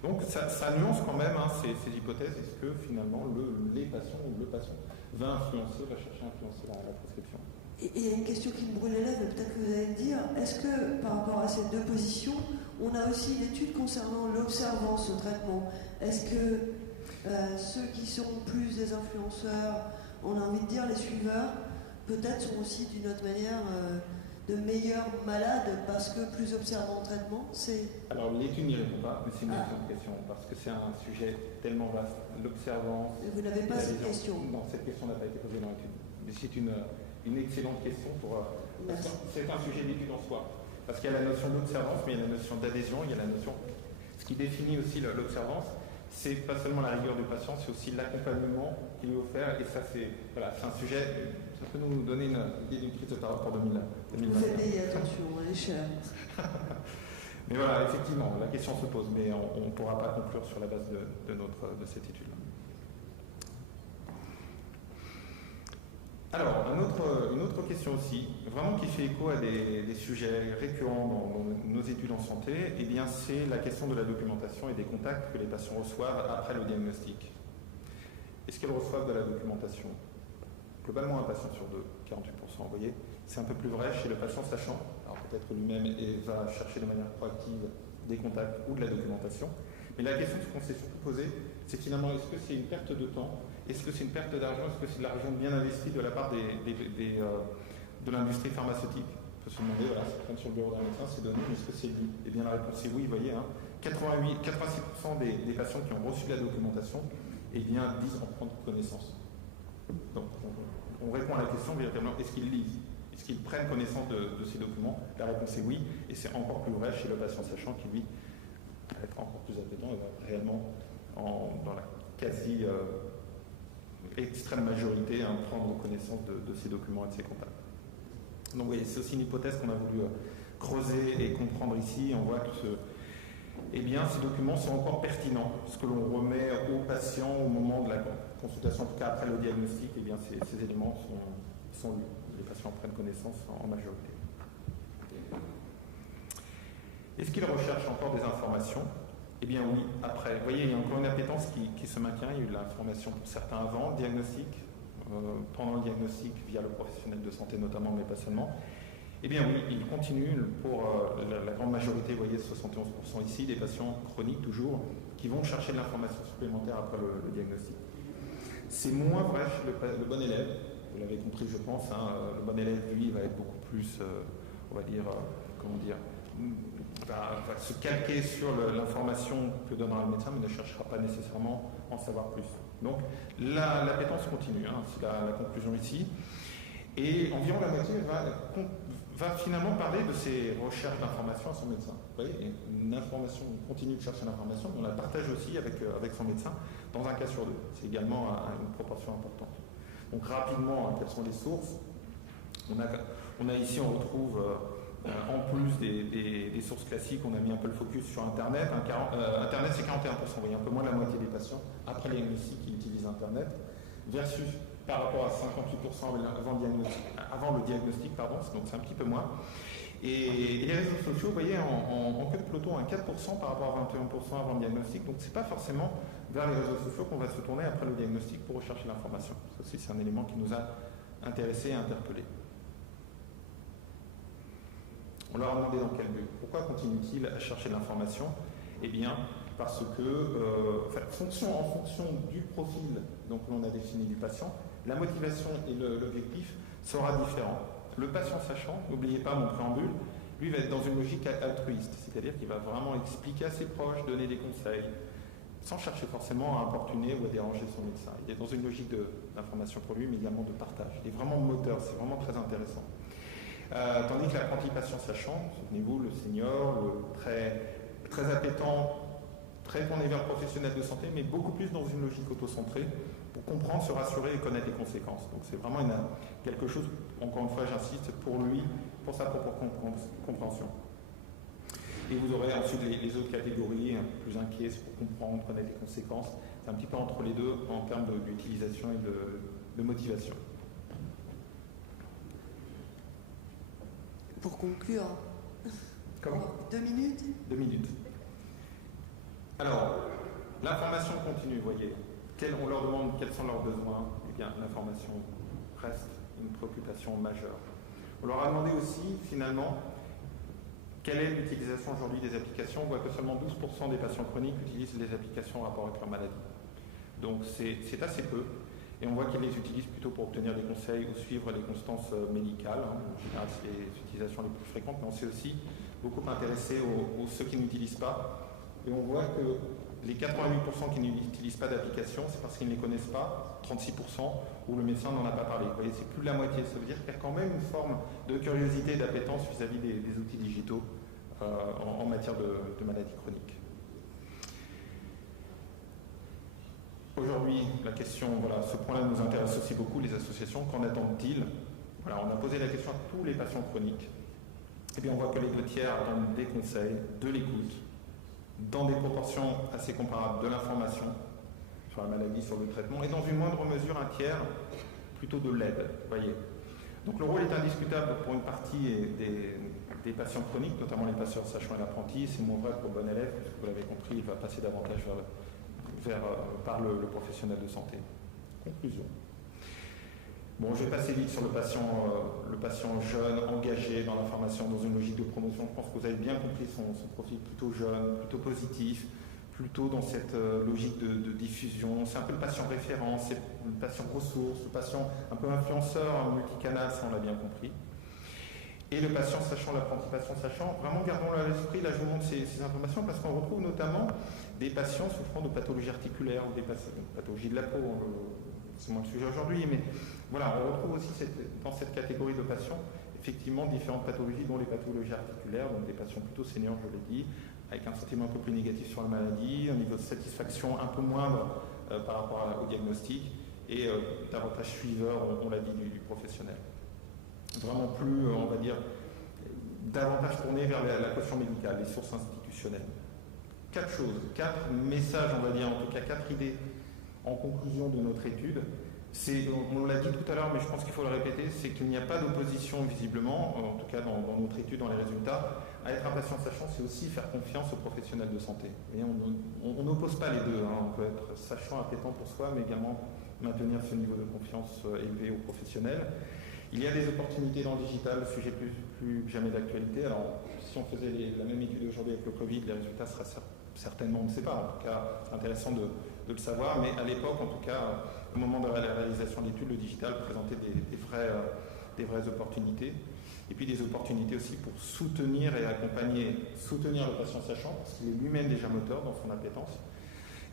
Donc ça nuance quand même ces hypothèses. Est-ce que finalement les patients ou le patient va chercher à influencer la prescription? Et il y a une question qui me brûle les lèvres, peut-être que vous allez me dire, est-ce que par rapport à ces 2 positions, on a aussi une étude concernant l'observance au traitement? Est-ce que ceux qui sont plus des influenceurs, on a envie de dire les suiveurs, peut-être sont aussi d'une autre manière de meilleurs malades parce que plus observants au traitement? Alors l'étude n'y répond pas, mais c'est une excellente question parce que c'est un sujet tellement vaste. L'observance. Vous n'avez pas cette question? Non, cette question n'a pas été posée dans l'étude. Mais c'est une excellente question c'est un sujet d'étude en soi. Parce qu'il y a la notion d'observance, mais il y a la notion d'adhésion, il y a la notion. Ce qui définit aussi l'observance, c'est pas seulement la rigueur du patient, c'est aussi l'accompagnement qu'il lui est offert. Et ça, c'est un sujet. Ça peut nous donner une idée d'une prise de parole pour 2020. Vous faites payer attention, elle est chère. Mais voilà, effectivement, la question se pose, mais on ne pourra pas conclure sur la base de cette étude-là. Alors, une autre question aussi, vraiment qui fait écho à des sujets récurrents dans nos études en santé, eh bien, c'est la question de la documentation et des contacts que les patients reçoivent après le diagnostic. Est-ce qu'ils reçoivent de la documentation? Globalement, un patient sur 2, 48%, vous voyez. C'est un peu plus vrai chez le patient sachant, alors peut-être lui-même va chercher de manière proactive des contacts ou de la documentation, Mais la question qu'on s'est surtout posée, c'est finalement, est-ce que c'est une perte de temps? Est-ce que c'est une perte d'argent? Est-ce que c'est de l'argent bien investi de la part de l'industrie pharmaceutique? On peut se demander, voilà, ça traîne sur le bureau d'un médecin, c'est donné, mais est-ce que c'est lui? Eh bien, la réponse est oui, vous voyez, 86% des patients qui ont reçu la documentation, eh bien, disent en prendre connaissance. Donc, on répond à la question véritablement, est-ce qu'ils lisent? Est-ce qu'ils prennent connaissance de ces documents? La réponse est oui, et c'est encore plus vrai chez le patient sachant qui, lui, va être encore plus appétant et va réellement, dans la quasi extrême majorité, prendre connaissance de ces documents et de ces contacts. Donc oui, c'est aussi une hypothèse qu'on a voulu creuser et comprendre ici. On voit que ces documents sont encore pertinents. Ce que l'on remet aux patients au moment de la consultation, en tout cas après le diagnostic, eh bien ces éléments sont lus. Les patients prennent connaissance en majorité. Est-ce qu'ils recherchent encore des informations? Eh bien oui, après. Vous voyez, il y a encore une appétence qui se maintient. Il y a eu de l'information pour certains avant le diagnostic, pendant le diagnostic via le professionnel de santé notamment, mais pas seulement. Eh bien oui, il continue pour la grande majorité, vous voyez, 71% ici, des patients chroniques toujours, qui vont chercher de l'information supplémentaire après le diagnostic. C'est moins vrai chez le bon élève, vous l'avez compris je pense, le bon élève lui va être beaucoup plus, on va dire, va se calquer sur l'information que donnera le médecin, mais ne cherchera pas nécessairement à en savoir plus. Donc l'appétence continue, c'est la conclusion ici. Et environ la moitié va finalement parler de ses recherches d'information à son médecin. Vous voyez, une information, on continue de chercher l'information, mais on la partage aussi avec son médecin, dans un cas sur deux. C'est également une proportion importante. Donc rapidement, quelles sont les sources? On a ici, on retrouve, en plus des sources classiques, on a mis un peu le focus sur Internet. Internet, c'est 41%, vous voyez, un peu moins de la moitié des patients, après les diagnostics, qui utilisent Internet, versus par rapport à 58% avant le diagnostic, donc c'est un petit peu moins. Et les réseaux sociaux, vous voyez, en queue de peloton, à 4% par rapport à 21% avant le diagnostic. Donc c'est pas forcément vers les réseaux sociaux qu'on va se tourner après le diagnostic pour rechercher l'information. Ça aussi, c'est un élément qui nous a intéressés et interpellés. On leur a demandé dans quel but. Pourquoi continue-t-il à chercher de l'information? Eh bien, parce que, en fonction du profil donc l'on a défini du patient, la motivation et l'objectif sera différent. Le patient sachant, n'oubliez pas mon préambule, lui va être dans une logique altruiste, c'est-à-dire qu'il va vraiment expliquer à ses proches, donner des conseils, sans chercher forcément à importuner ou à déranger son médecin. Il est dans une logique d'information pour lui, mais également de partage. Il est vraiment moteur, c'est vraiment très intéressant. Tandis que l'apprenti patient sachant, souvenez-vous, le senior, le très appétant, très tourné vers le professionnel de santé, mais beaucoup plus dans une logique auto-centrée, pour comprendre, se rassurer et connaître les conséquences. Donc c'est vraiment quelque chose, encore une fois j'insiste, pour lui, pour sa propre compréhension. Et vous aurez ensuite les autres catégories, un peu plus inquiets pour comprendre, connaître les conséquences. C'est un petit peu entre les deux en termes d'utilisation et de motivation. Pour conclure, comment? 2 minutes? 2 minutes. Alors, l'information continue, vous voyez. On leur demande quels sont leurs besoins. Eh bien, l'information reste une préoccupation majeure. On leur a demandé aussi, finalement, quelle est l'utilisation aujourd'hui des applications. On voit que seulement 12% des patients chroniques utilisent les applications en rapport avec leur maladie. Donc, c'est assez peu. Et on voit qu'ils les utilisent plutôt pour obtenir des conseils ou suivre les constances médicales. En général, c'est les utilisations les plus fréquentes, mais on s'est aussi beaucoup intéressé aux ceux qui n'utilisent pas. Et on voit que les 88% qui n'utilisent pas d'application, c'est parce qu'ils ne les connaissent pas, 36%, où le médecin n'en a pas parlé. Vous voyez, c'est plus de la moitié. Ça veut dire qu'il y a quand même une forme de curiosité et d'appétence vis-à-vis des outils digitaux en matière de maladies chroniques. Aujourd'hui, la question, voilà, ce point-là nous intéresse aussi beaucoup, les associations. Qu'en attendent-ils? Voilà, on a posé la question à tous les patients chroniques. Eh bien, on voit que les 2 tiers attendent des conseils, de l'écoute, dans des proportions assez comparables de l'information sur la maladie, sur le traitement, et dans une moindre mesure, 1 tiers plutôt de l'aide. Voyez. Donc le rôle est indiscutable pour une partie des patients chroniques, notamment les patients sachant et l'apprenti. C'est moins vrai pour le bon élève, puisque vous l'avez compris, il va passer davantage par le professionnel de santé. Conclusion. Bon, je vais passer vite sur le patient jeune, engagé dans l'information, dans une logique de promotion. Je pense que vous avez bien compris son profil plutôt jeune, plutôt positif, plutôt dans cette logique de diffusion. C'est un peu le patient référent, c'est le patient ressource, le patient un peu influenceur, multicanal, ça on l'a bien compris. Et le patient sachant, l'apprenti patient sachant, vraiment gardons à l'esprit, là je vous montre ces informations parce qu'on retrouve notamment des patients souffrant de pathologies articulaires ou des pathologies de la peau, c'est moins le sujet aujourd'hui, mais voilà, on retrouve aussi dans cette catégorie de patients effectivement différentes pathologies, dont les pathologies articulaires, donc des patients plutôt seniors, je l'ai dit, avec un sentiment un peu plus négatif sur la maladie, un niveau de satisfaction un peu moindre par rapport au diagnostic, et davantage suiveur, on l'a dit, du professionnel. Vraiment plus, on va dire, davantage tourné vers la caution médicale, les sources institutionnelles. 4 choses, 4 messages, on va dire, en tout cas 4 idées en conclusion de notre étude. On l'a dit tout à l'heure, mais je pense qu'il faut le répéter, c'est qu'il n'y a pas d'opposition visiblement, en tout cas dans notre étude, dans les résultats. À être un patient sachant, c'est aussi faire confiance aux professionnels de santé. Et on n'oppose pas les deux, hein. On peut être sachant, appétant pour soi, mais également maintenir ce niveau de confiance élevé aux professionnels. Il y a des opportunités dans le digital, le sujet plus jamais d'actualité. Alors, si on faisait la même étude aujourd'hui avec le Covid, les résultats seraient certainement, on ne sait pas. En tout cas, c'est intéressant de le savoir. Mais à l'époque, en tout cas, au moment de la réalisation de l'étude, le digital présentait des vraies opportunités. Et puis des opportunités aussi pour soutenir et accompagner, soutenir le patient sachant, parce qu'il est lui-même déjà moteur dans son appétence.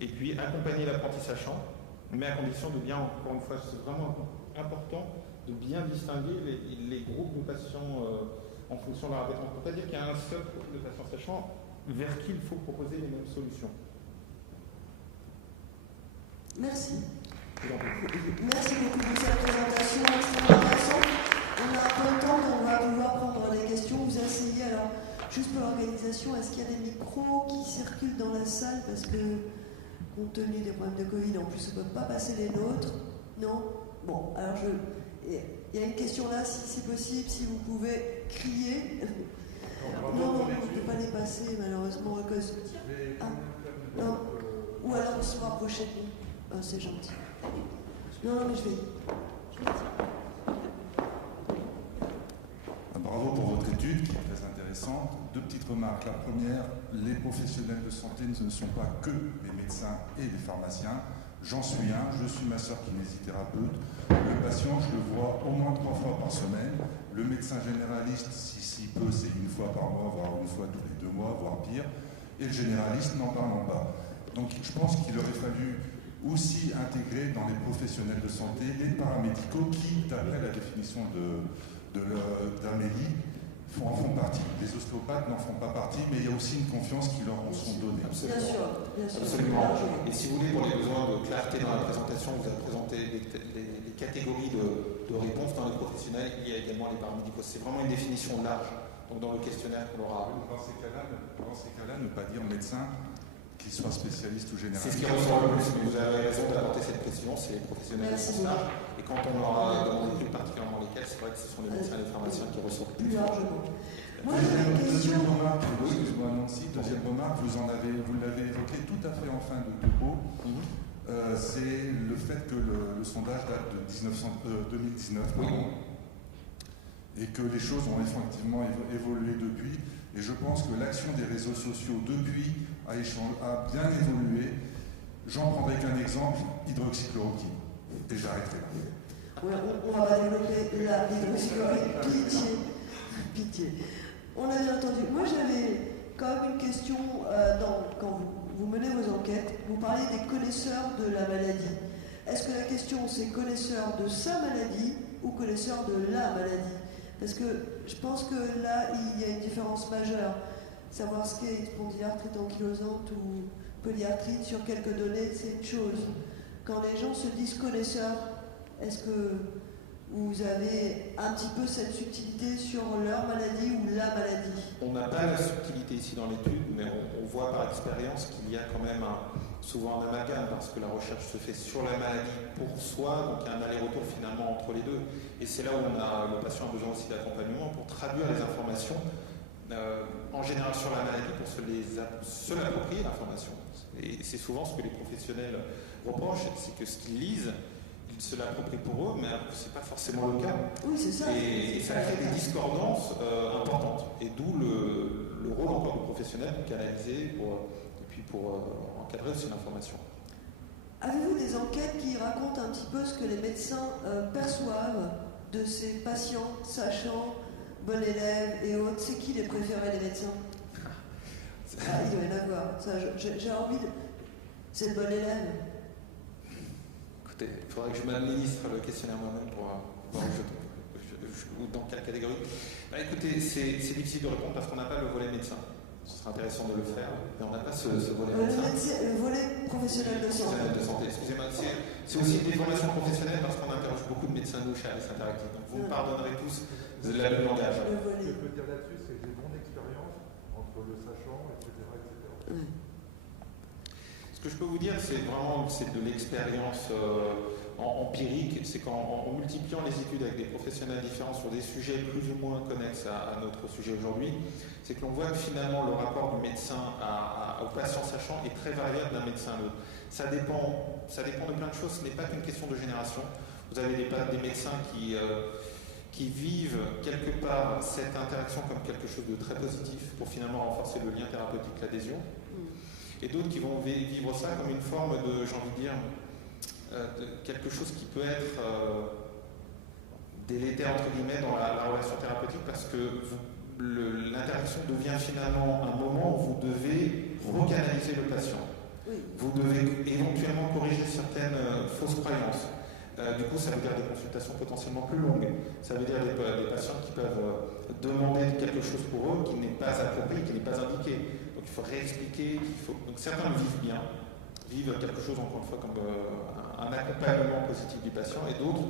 Et puis accompagner l'apprenti sachant, mais à condition de bien, encore une fois, c'est vraiment important, de bien distinguer les groupes de patients en fonction de leur appétence. On ne peut pas dire qu'il y a un seul profil de patients sachants vers qui il faut proposer les mêmes solutions. Merci. Merci beaucoup pour cette présentation extrêmement intéressante. On a un peu de temps, on va pouvoir prendre des questions, vous asseyez. Alors, juste pour l'organisation, est-ce qu'il y a des micros qui circulent dans la salle? Parce que, compte tenu des problèmes de Covid, en plus, on ne peut pas passer les nôtres. Non? Bon, alors il y a une question là, si c'est possible, si vous pouvez crier. Non, on ne peut pas les passer, malheureusement, à cause. Ah, non. Ou alors se rapprocher de nous. Oh, c'est gentil. Non, mais je vais. Bravo pour votre étude qui est très intéressante. 2 petites remarques. La première, les professionnels de santé ne sont pas que les médecins et les pharmaciens. J'en suis un, je suis ma soeur kinésithérapeute. Le patient, je le vois au moins 3 fois par semaine. Le médecin généraliste, si peut, c'est 1 fois par mois, voire 1 fois tous les 2 mois, voire pire. Et le généraliste, n'en parlons pas. Donc je pense qu'il aurait fallu aussi intégrer dans les professionnels de santé les paramédicaux qui, d'après la définition d'Amélie, en font partie. Les ostéopathes n'en font pas partie, mais il y a aussi une confiance qui leur en sont données. Absolument. Bien sûr. Absolument. Et si vous voulez, pour les besoins de clarté dans la présentation, vous avez présenté les catégories de réponses dans les professionnels. Il y a également les paramédicaux. C'est vraiment une définition large. Donc dans le questionnaire qu'on aura. Dans ces cas-là, ne pas dire médecin, qu'il soit spécialiste ou généraliste. C'est ce qui ressort le plus. Vous avez raison d'apporter cette précision, c'est les professionnels de santé. Et quand on aura demandé plus particulièrement lesquels, c'est vrai que ce sont les médecins et les pharmaciens qui ressortent plus largement. Moi, j'ai une question. Deuxième remarque, excuse-moi Nancy, deuxième remarque, vous l'avez évoqué tout à fait en fin de topo. C'est le fait que le sondage date de 2019, et que les choses ont effectivement évolué depuis. Et je pense que l'action des réseaux sociaux depuis a bien évolué. J'en prendrai qu'un exemple, hydroxychloroquine. Et j'arrêterai là. Ouais, on va développer l'hydroxychloroquine. Pitié. On a bien entendu. Moi, j'avais quand même une question. Quand vous menez vos enquêtes, vous parlez des connaisseurs de la maladie. Est-ce que la question, c'est connaisseur de sa maladie ou connaisseur de la maladie? Parce que je pense que là, il y a une différence majeure. Savoir ce qu'est une spondylarthrite ankylosante ou polyarthrite sur quelques données, c'est une chose. Quand les gens se disent connaisseurs, est-ce que vous avez un petit peu cette subtilité sur leur maladie ou la maladie? On n'a pas la subtilité ici dans l'étude, mais on voit par expérience qu'il y a quand même souvent un amalgame, parce que la recherche se fait sur la maladie pour soi, donc il y a un aller-retour finalement entre les deux. Et c'est là où le patient a besoin aussi d'accompagnement pour traduire les informations, en général sur la maladie, pour se l'approprier l'information. Et c'est souvent ce que les professionnels reprochent, c'est que ce qu'ils lisent, ils se l'approprient pour eux, mais ce n'est pas forcément le cas. Oui, c'est ça. Et ça crée des discordances importantes. Et d'où le rôle encore du professionnel pour canaliser, et puis puis pour encadrer aussi l'information. Avez-vous des enquêtes qui racontent un petit peu ce que les médecins perçoivent de ces patients, sachants, bon élève et autres? C'est qui les préférés des médecins? Ah, il doit y en avoir. J'ai envie de... C'est le bon élève. Écoutez, il faudrait que je m'administre le questionnaire moi-même pour voir ou dans quelle catégorie. Écoutez, c'est difficile de répondre parce qu'on n'a pas le volet médecin. Ce serait intéressant de le faire, mais on n'a pas ce volet médecin. Le volet professionnel de santé. Excusez-moi, c'est aussi des formations professionnelles parce qu'on interroge beaucoup de médecins nous chez Harris Interactive. Donc vous me pardonnerez tous le langage. Ce que je peux dire là-dessus, c'est que j'ai mon expérience entre le sachant, etc. Ce que je peux vous dire, c'est de l'expérience empirique, c'est qu'en multipliant les études avec des professionnels différents sur des sujets plus ou moins connexes à notre sujet aujourd'hui, c'est que l'on voit que finalement le rapport du médecin au patient sachant est très variable d'un médecin à l'autre. Ça dépend de plein de choses, ce n'est pas qu'une question de génération. Vous avez des médecins qui vivent quelque part cette interaction comme quelque chose de très positif pour finalement renforcer le lien thérapeutique, l'adhésion. Et d'autres qui vont vivre ça comme une forme de, j'ai envie de dire, quelque chose qui peut être délétère entre guillemets dans la relation thérapeutique parce que l'interaction devient finalement un moment où vous devez recanaliser le patient. Vous devez éventuellement corriger certaines fausses croyances. Du coup, ça veut dire des consultations potentiellement plus longues. Ça veut dire des patients qui peuvent demander quelque chose pour eux qui n'est pas approprié, qui n'est pas indiqué. Donc il faut réexpliquer. Donc certains le vivent bien, vivent quelque chose encore une fois comme un accompagnement positif du patient, et d'autres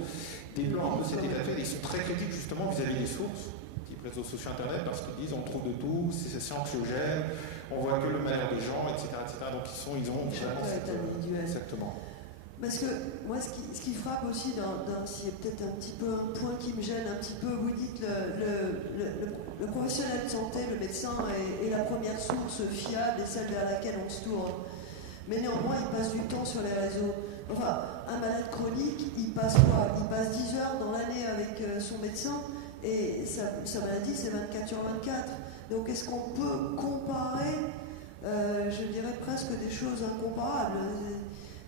déplorent un peu cet état de fait. Ils sont très critiques justement vis-à-vis des sources, type réseaux sociaux internet, parce qu'ils disent on trouve de tout, c'est anxiogène, on voit que le malheur des gens, etc. Donc ils ont vraiment exactement. Parce que moi, ce qui frappe aussi, s'il y a peut-être un petit peu un point qui me gêne un petit peu, vous dites le professionnel de santé, le médecin est la première source fiable et celle vers laquelle on se tourne. Mais néanmoins, il passe du temps sur les réseaux. Enfin, un malade chronique, il passe quoi? Il passe 10 heures dans l'année avec son médecin et sa maladie, c'est 24 sur 24. Donc, est-ce qu'on peut comparer, je dirais presque des choses incomparables?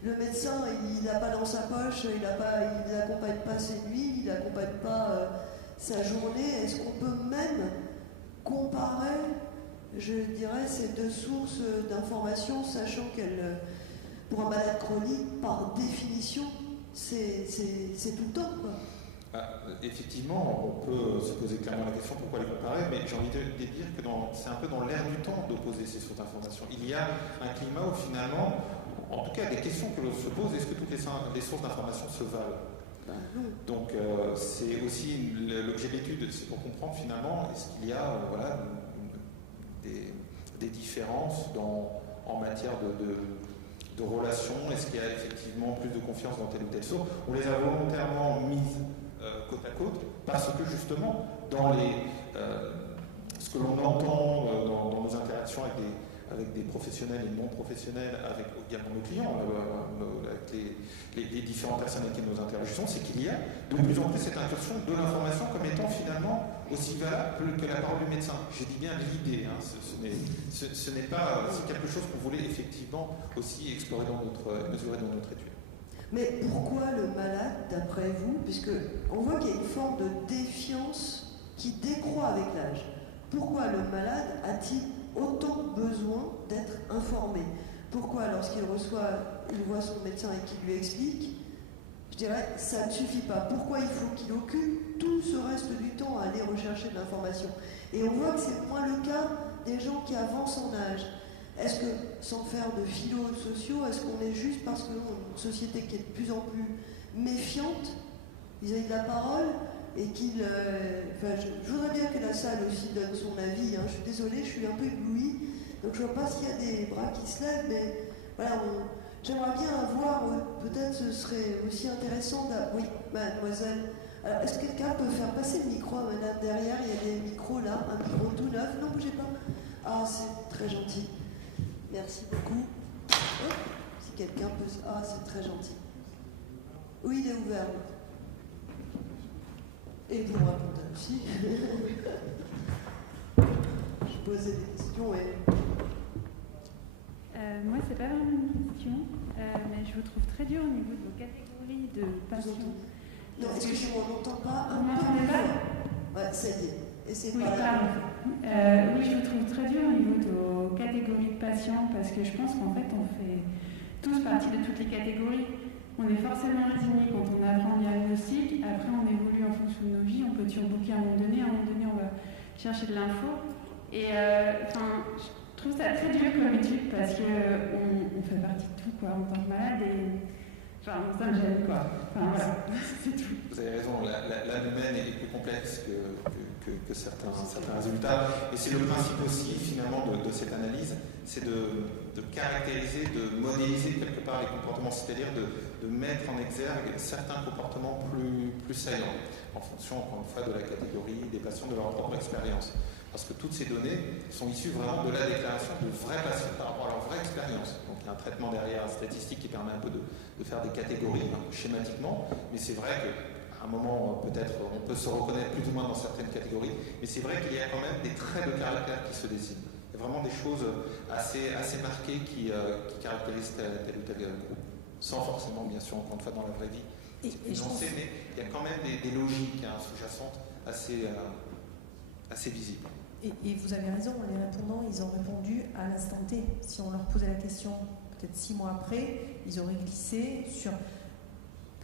Le médecin, il n'a pas dans sa poche, il n'accompagne pas ses nuits, il n'accompagne pas sa journée. Est-ce qu'on peut même comparer, je dirais, ces deux sources d'informations, sachant qu'elles, pour un malade chronique, par définition, c'est tout le temps, quoi. Effectivement, on peut se poser clairement la question pourquoi les comparer, mais j'ai envie de dire que c'est un peu dans l'air du temps d'opposer ces sources d'informations. Il y a un climat où finalement, en tout cas, des questions que l'on se pose, est-ce que toutes les sources d'information se valent? Donc, c'est aussi l'objet de l'étude, c'est pour comprendre finalement, est-ce qu'il y a des différences en matière de relations, est-ce qu'il y a effectivement plus de confiance dans telle ou telle source? On les a volontairement mises côte à côte, parce que justement, dans ce que l'on entend dans nos interactions avec des professionnels et non professionnels, avec également nos clients, avec les différentes personnes avec qui nous interagissons, c'est qu'il y a de plus en plus cette incursion de l'information comme étant finalement aussi valable que la parole du médecin. Je dis bien l'idée, hein, ce n'est pas c'est quelque chose qu'on voulait effectivement aussi explorer mesurer dans notre étude. Mais pourquoi le malade, d'après vous, puisque on voit qu'il y a une forme de défiance qui décroît avec l'âge, pourquoi le malade a-t-il autant besoin d'être informé? Pourquoi, lorsqu'il voit son médecin et qu'il lui explique, je dirais, ça ne suffit pas. Pourquoi il faut qu'il occupe tout ce reste du temps à aller rechercher de l'information? Et on voit que c'est moins le cas des gens qui avancent en âge. Est-ce que, sans faire de philo sociaux, est-ce qu'on est juste parce que nous, une société qui est de plus en plus méfiante vis-à-vis de la parole et qu'il... je voudrais bien que la salle aussi donne son avis. Hein. Je suis désolée, je suis un peu éblouie. Donc je ne vois pas s'il y a des bras qui se lèvent, mais voilà, j'aimerais bien avoir, peut-être ce serait aussi intéressant... Oui, mademoiselle. Alors, est-ce que quelqu'un peut faire passer le micro à madame derrière? Il y a des micros là, un micro tout neuf. Non, bougez pas. Ah, c'est très gentil. Merci beaucoup. Oh, si quelqu'un peut... Ah, c'est très gentil. Oui, il est ouvert. Et vous me répondez aussi. Je posais des questions et... Moi, c'est pas vraiment une question, mais je vous trouve très dur au niveau de vos catégories de patients. Non, excusez-moi, on n'entend pas. Vous m'entendez pas? Ouais, ça y est. Et c'est Oui, pas pardon. Oui, je vous trouve très dur au niveau de vos catégories de patients parce que je pense qu'en fait, on fait tous partie de toutes les catégories. On est forcément résigné quand on apprend le diagnostic. Après, on évolue en fonction de nos vies. On peut turbooker à un moment donné. À un moment donné, on va chercher de l'info. Et je trouve ça très dur comme étude parce qu'on fait partie de tout, quoi, en tant que malade. Et ça me gêne, quoi. Voilà, c'est tout. Vous avez raison, l'âme humaine est plus complexe que certains résultats. Et c'est le principe aussi, finalement, de cette analyse, c'est de caractériser, de modéliser quelque part les comportements, c'est-à-dire de mettre en exergue certains comportements plus saillants, en fonction, encore une fois, de la catégorie des patients, de leur propre expérience. Parce que toutes ces données sont issues vraiment de la déclaration de vrais patients par rapport à leur vraie expérience. Donc il y a un traitement derrière statistique qui permet un peu de faire des catégories schématiquement, mais c'est vrai qu'à un moment, peut-être, on peut se reconnaître plus ou moins dans certaines catégories, mais c'est vrai qu'il y a quand même des traits de caractère qui se dessinent. Il y a vraiment des choses assez marquées qui caractérisent tel ou tel groupe, sans forcément, bien sûr, encore une fois, dans la vraie vie, mais il y a quand même des logiques sous-jacentes assez visibles. Et vous avez raison, les répondants, ils ont répondu à l'instant T. Si on leur posait la question peut-être 6 mois après, ils auraient glissé sur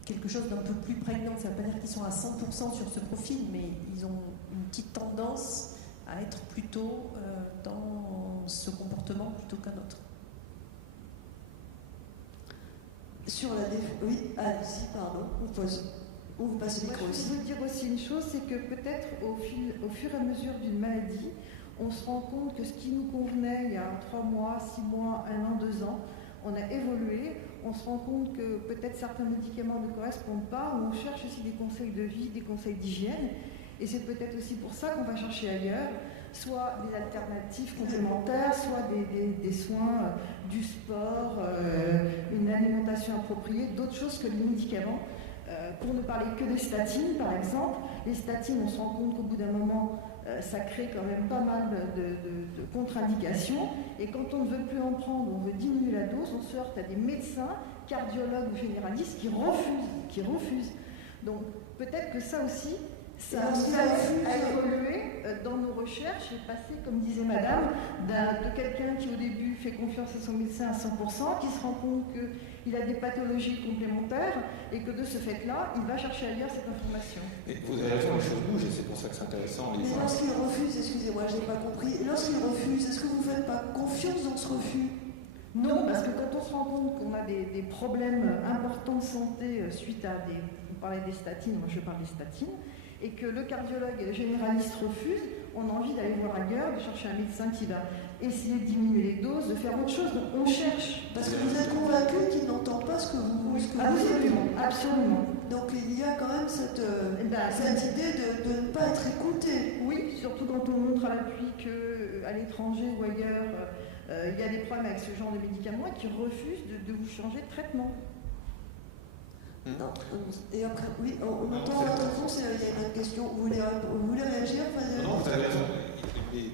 quelque chose d'un peu plus prégnant. Ça ne veut pas dire qu'ils sont à 100% sur ce profil, mais ils ont une petite tendance à être plutôt dans ce comportement plutôt qu'un autre. Sur la oui, allez-y, pardon, on vous passe le micro aussi. Je veux dire aussi une chose, c'est que peut-être au fur et à mesure d'une maladie, on se rend compte que ce qui nous convenait il y a 3 mois, 6 mois, 1 an, 2 ans, on a évolué, on se rend compte que peut-être certains médicaments ne correspondent pas, ou on cherche aussi des conseils de vie, des conseils d'hygiène, et c'est peut-être aussi pour ça qu'on va chercher ailleurs, soit des alternatives complémentaires, soit des soins, du sport, une alimentation appropriée, d'autres choses que les médicaments. Pour ne parler que des statines, par exemple, les statines, on se rend compte qu'au bout d'un moment, ça crée quand même pas mal de contre-indications. Et quand on ne veut plus en prendre, on veut diminuer la dose, on se heurte à des médecins, cardiologues ou généralistes qui refusent. Donc peut-être que ça aussi, ça a évolué dans nos recherches et passé, comme disait madame, de quelqu'un qui au début fait confiance à son médecin à 100%, qui se rend compte qu'il a des pathologies complémentaires et que de ce fait-là, il va chercher ailleurs cette information. Et vous avez raison, les choses bougent et c'est pour ça que c'est intéressant. Mais lorsqu'il refuse, excusez-moi, je n'ai pas compris, lorsqu'il refuse, est-ce que vous ne faites pas confiance dans ce refus? Non, parce que quand on se rend compte qu'on a des problèmes importants de santé suite à vous parlez des statines, moi je parle des statines, et que le cardiologue et le généraliste refusent, on a envie d'aller voir ailleurs, de chercher un médecin qui va essayer de diminuer les doses, de faire autre chose. Donc on cherche. Parce que vous êtes convaincu qu'il n'entend pas ce que vous absolument. Donc il y a quand même cette idée de ne pas être écouté. Oui, surtout quand on montre à l'appui qu'à l'étranger ou ailleurs, il y a des problèmes avec ce genre de médicaments et qui refusent de vous changer de traitement. Non. Et après, oui, on entend votre réponse, il y a une autre question. Vous voulez réagir? Non, vous avez raison. Et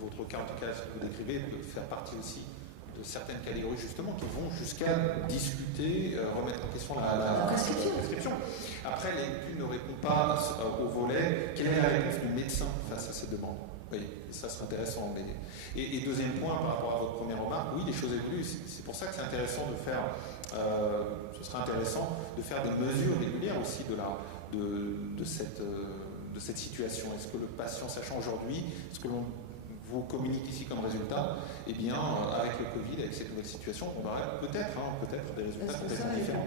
votre cas, en tout cas, ce que vous décrivez, peut faire partie aussi de certaines catégories, justement, qui vont jusqu'à discuter, remettre en question la prescription. Après, l'étude ne répond pas au volet. Quelle est la réponse du médecin face à ces demandes? Oui, ça serait intéressant. Et deuxième point, par rapport à votre première remarque, oui, les choses évoluent. C'est pour ça que c'est intéressant de faire... ce serait intéressant de faire des mesures régulières aussi de cette situation. Est-ce que le patient, sachant aujourd'hui, ce que l'on vous communique ici comme résultat, eh bien, avec le Covid, avec cette nouvelle situation, on aurait peut-être des résultats complètement différents.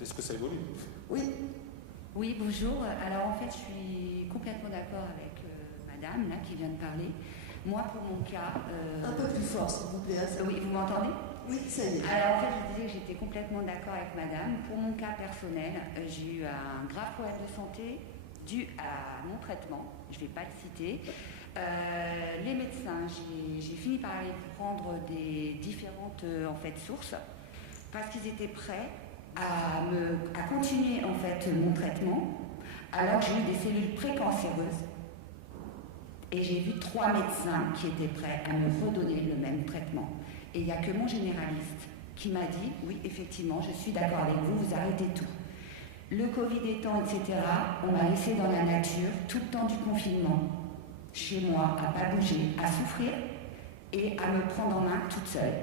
Est-ce que ça évolue? Oui, bonjour. Alors en fait, je suis complètement d'accord avec madame là, qui vient de parler. Moi, pour mon cas... Un peu plus fort, s'il vous plaît. Oui, vous m'entendez? Oui, ça y est. Alors en fait, je disais que j'étais complètement d'accord avec madame. Pour mon cas personnel, j'ai eu un grave problème de santé dû à mon traitement. Je ne vais pas le citer. Les médecins, j'ai fini par aller prendre des différentes sources parce qu'ils étaient prêts à continuer mon traitement alors que j'ai eu des cellules précancéreuses. Et j'ai vu 3 médecins qui étaient prêts à me redonner le même traitement. Et il n'y a que mon généraliste qui m'a dit, oui, effectivement, je suis d'accord avec vous, vous arrêtez tout. Le Covid étant, etc., on m'a laissé dans la nature tout le temps du confinement, chez moi, à pas bouger, à souffrir et à me prendre en main toute seule.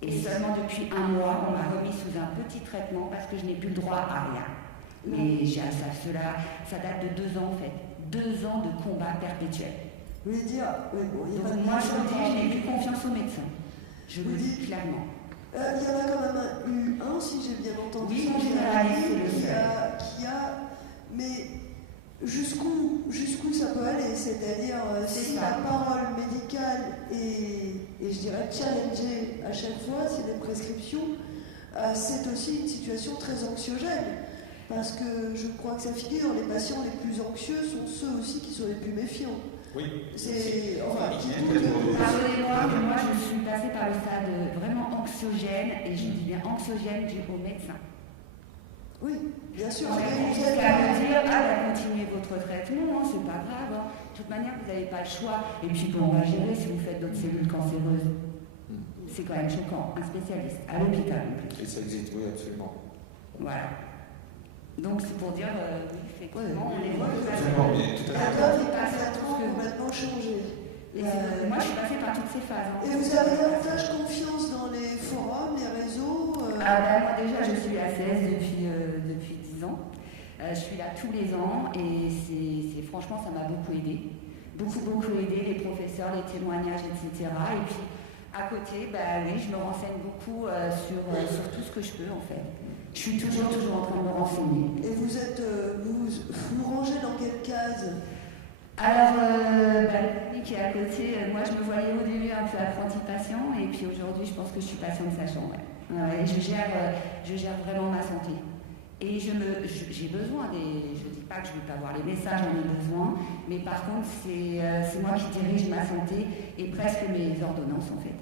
Et seulement depuis 1 mois, on m'a remis sous un petit traitement parce que je n'ai plus le droit à rien. Mais ça date de 2 ans en fait. 2 ans de combat perpétuel. Vous voulez dire, oui, bon, il y a pas de moi, je vous dis, je n'ai plus confiance aux médecins. Je vous le dis clairement. Il y en a quand même eu un, si j'ai bien entendu, oui, mon généraliste, qui a... Mais jusqu'où ça peut aller? C'est-à-dire, si la parole médicale est, je dirais, challengée à chaque fois, c'est des prescriptions, c'est aussi une situation très anxiogène. Parce que je crois que ça figure, les patients les plus anxieux sont ceux aussi qui sont les plus méfiants. Oui. Pardonnez-moi, mais moi je suis passée par le stade vraiment anxiogène, et je dis bien anxiogène dû au médecin. Oui, bien sûr. Vous allez me dire, continuez votre traitement, c'est pas grave. De toute manière, vous n'avez pas le choix. Et puis, on va gérer si vous faites d'autres cellules cancéreuses. C'est quand même choquant, un spécialiste, à l'hôpital en plus. Et ça existe, oui, absolument. Voilà. Donc c'est pour dire, effectivement, on est complètement changé. Moi je suis passée par toutes ces phases. Et vous avez davantage confiance dans les forums, les réseaux Moi déjà je suis ACS depuis 10 ans. Je suis là tous les ans et franchement ça m'a beaucoup aidé. Beaucoup aidé, les professeurs, les témoignages, etc. Et puis à côté, oui, je me renseigne beaucoup sur tout ce que je peux en fait. Je suis toujours en train de me renseigner. Et vous rangez dans quelle case? Alors, la qui est à côté, moi je me voyais au début un peu apprenti patient, et puis aujourd'hui je pense que je suis patiente sachant. Ouais. Je gère vraiment ma santé. Et j'ai besoin je ne dis pas que je ne vais pas voir les messages, j'en ai besoin, mais par contre c'est moi qui dirige ma santé et presque mes ordonnances en fait.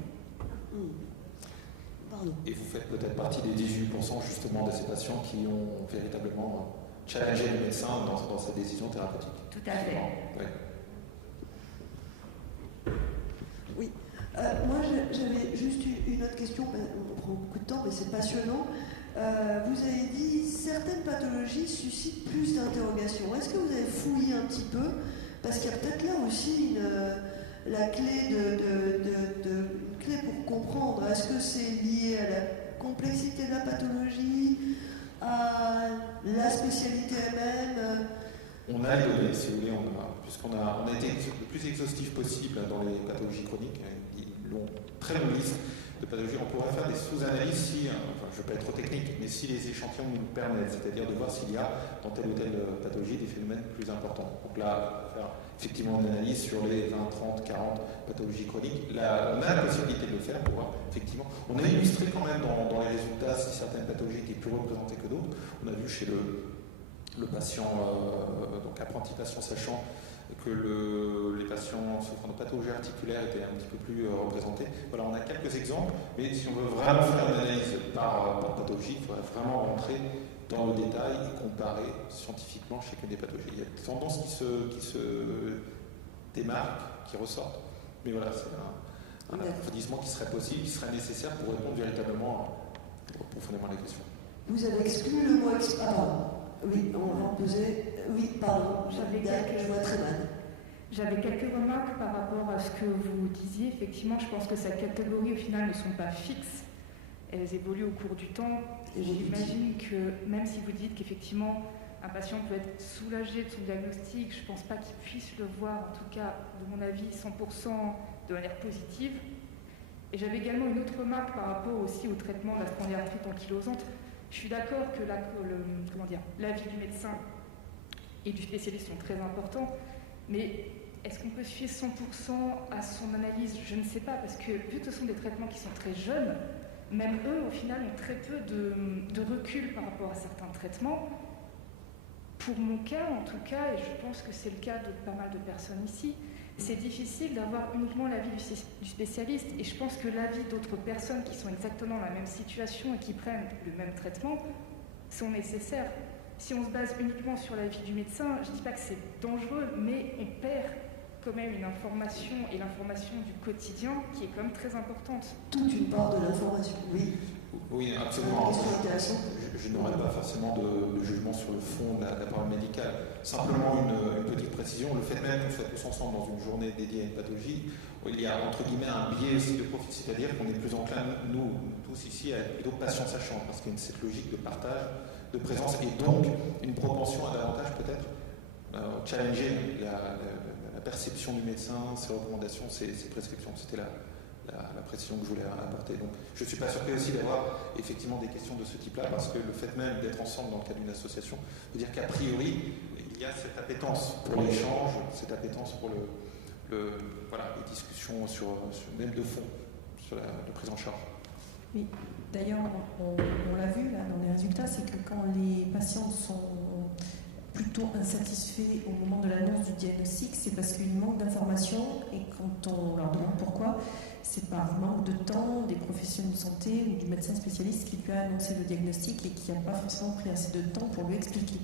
Et vous faites peut-être partie des 18% justement de ces patients qui ont véritablement challengé le médecin dans sa décision thérapeutique. Tout à fait. Oui. Moi, j'avais juste une autre question. On prend beaucoup de temps, mais c'est passionnant. Vous avez dit certaines pathologies suscitent plus d'interrogations. Est-ce que vous avez fouillé un petit peu? Parce qu'il y a peut-être là aussi la clé clé pour comprendre. Est-ce que c'est lié à la complexité de la pathologie, à la spécialité elle-même? On a les données, si vous voulez, puisqu'on a été le plus exhaustif possible dans les pathologies chroniques, très longue liste de pathologies. On pourrait faire des sous-analyses si, je ne vais pas être trop technique, mais si les échantillons nous le permettent, c'est-à-dire de voir s'il y a dans telle ou telle pathologie des phénomènes plus importants. Donc là, on va faire effectivement une analyse sur les 20, 30, 40 pathologies chroniques. Là, on a la possibilité de le faire pour voir, effectivement. On a illustré quand même dans les résultats si certaines pathologies étaient plus représentées que d'autres. On a vu chez le patient, donc apprenti patient sachant que les patients souffrant de pathologie articulaire étaient un petit peu plus représentés. Voilà, on a quelques exemples, mais si on veut vraiment faire une analyse par pathologie, il faudrait vraiment rentrer dans le détail et comparer scientifiquement chacune des pathologies. Il y a des tendances qui se démarquent, qui ressortent, mais voilà, c'est un approfondissement qui serait possible, qui serait nécessaire pour répondre véritablement profondément à la question. Vous avez exclu le mot oui, on va en poser. Oui, pardon, je vois très mal. J'avais quelques remarques par rapport à ce que vous disiez. Effectivement, je pense que ces catégories, au final, ne sont pas fixes. Elles évoluent au cours du temps. Et j'imagine que, même si vous dites qu'effectivement, un patient peut être soulagé de son diagnostic, je ne pense pas qu'il puisse le voir, en tout cas, de mon avis, 100% de manière positive. Et j'avais également une autre remarque par rapport aussi au traitement de la spondylarthrite ankylosante. Je suis d'accord que l'avis du médecin et du spécialiste sont très importants, mais est-ce qu'on peut se fier 100% à son analyse? Je ne sais pas, parce que vu que ce sont des traitements qui sont très jeunes, même eux, au final, ont très peu de recul par rapport à certains traitements. Pour mon cas, en tout cas, et je pense que c'est le cas de pas mal de personnes ici, c'est difficile d'avoir uniquement l'avis du spécialiste, et je pense que l'avis d'autres personnes qui sont exactement dans la même situation et qui prennent le même traitement sont nécessaires. Si on se base uniquement sur l'avis du médecin, je ne dis pas que c'est dangereux, mais on perd quand même une information, et l'information du quotidien, qui est quand même très importante. Toute une part de l'information, oui. Oui, absolument. Je n'aurai pas forcément de jugement sur le fond de la parole médicale. Simplement une petite précision, le fait même qu'on soit tous ensemble dans une journée dédiée à une pathologie, il y a entre guillemets un biais aussi de profil, c'est-à-dire qu'on est plus enclin, nous tous ici, à être plutôt patients sachants, parce qu'il y a cette logique de partage, de présence, et donc une propension à davantage peut-être challenger la perception du médecin, ses recommandations, ses prescriptions. C'était la précision que je voulais apporter. Donc, je ne suis pas surpris aussi d'avoir effectivement des questions de ce type-là, parce que le fait même d'être ensemble dans le cadre d'une association veut dire qu'a priori, il y a cette appétence pour l'échange, cette appétence pour les discussions même de fond, sur la prise en charge. Oui, d'ailleurs, on l'a vu là dans les résultats, c'est que quand les patients sont plutôt insatisfaits au moment de l'annonce du diagnostic, c'est parce qu'il manque d'informations, et quand on leur demande pourquoi, c'est par manque de temps des professionnels de santé ou du médecin spécialiste qui lui a annoncé le diagnostic et qui n'a pas forcément pris assez de temps pour lui expliquer.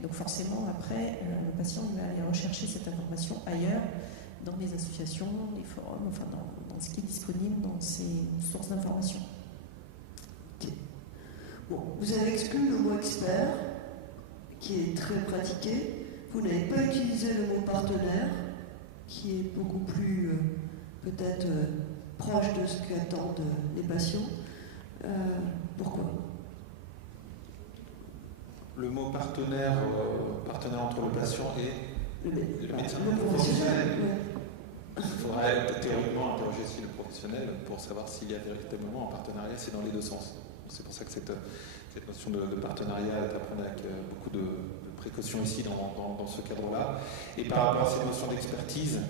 Donc forcément, après, le patient va aller rechercher cette information ailleurs, dans des associations, des forums, enfin dans ce qui est disponible, dans ces sources d'informations. Okay. Bon, vous avez exclu le mot expert, qui est très pratiqué. Vous n'avez pas utilisé le mot partenaire, qui est beaucoup plus peut-être proche de ce qu'attendent les patients. Pourquoi ? Le mot partenaire entre le patient et le médecin. Le professionnel. Il faudrait théoriquement interroger aussi le professionnel pour savoir s'il y a véritablement un partenariat, c'est dans les deux sens. C'est pour ça que cette notion de partenariat est à prendre avec beaucoup de précautions ici dans ce cadre-là. Et par rapport à cette notion d'expertise,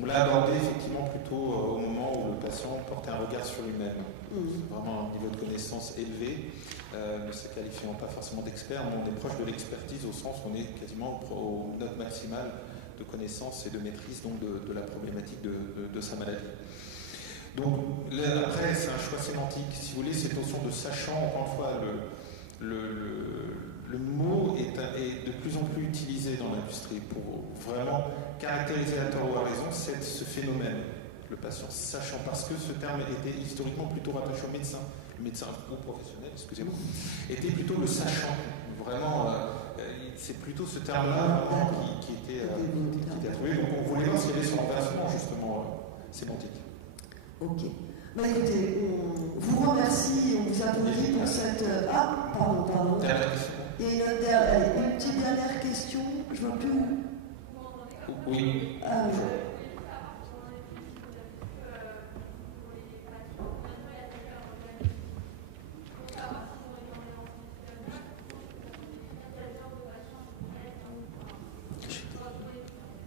on l'a abordé effectivement plutôt au moment où le patient portait un regard sur lui-même. Vraiment un niveau de connaissance élevé, ne se qualifiant pas forcément d'expert, mais on est proche de l'expertise au sens où on est quasiment au note maximale de connaissance et de maîtrise donc de la problématique de sa maladie. Donc là, après, c'est un choix sémantique. Si vous voulez, cette notion de sachant, encore une fois, le mot est de plus en plus utilisé dans l'industrie pour vraiment caractériser à tort ou à raison ce phénomène, le patient sachant, parce que ce terme était historiquement plutôt rattaché au médecin. Le médecin ou professionnel, excusez-moi, était plutôt le sachant. Vraiment, c'est plutôt ce terme-là vraiment qui était trouvé. Donc on voulait voir s'il y avait son renversement, justement, sémantique. Ok. Bah écoutez, on vous remercie, on vous applaudit pour cette... Ah, pardon. Et une petite dernière question, je ne vois plus. Oui. Ah, oui.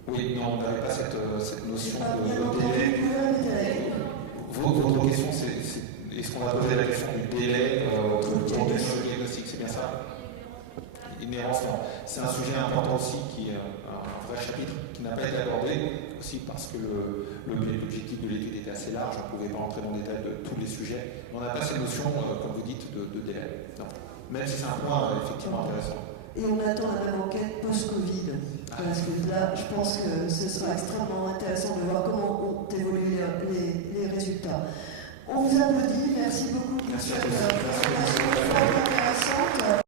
Oui, non, on n'avait pas cette notion de délai. Votre question, c'est est-ce qu'on va poser la question du délai de diagnostic, c'est bien ça? Inhérence, non. C'est un sujet important aussi qui est un vrai chapitre qui n'a pas été abordé, aussi parce que l'objectif de l'étude était assez large, on ne pouvait pas entrer dans le détail de tous les sujets. On n'a pas cette notion, comme vous dites, de délai. Non. Même si c'est un point effectivement intéressant. Et on attend la même enquête post-Covid, parce que là, je pense que ce sera extrêmement intéressant de voir comment ont évolué les résultats. On vous applaudit, merci beaucoup pour cette présentation intéressante.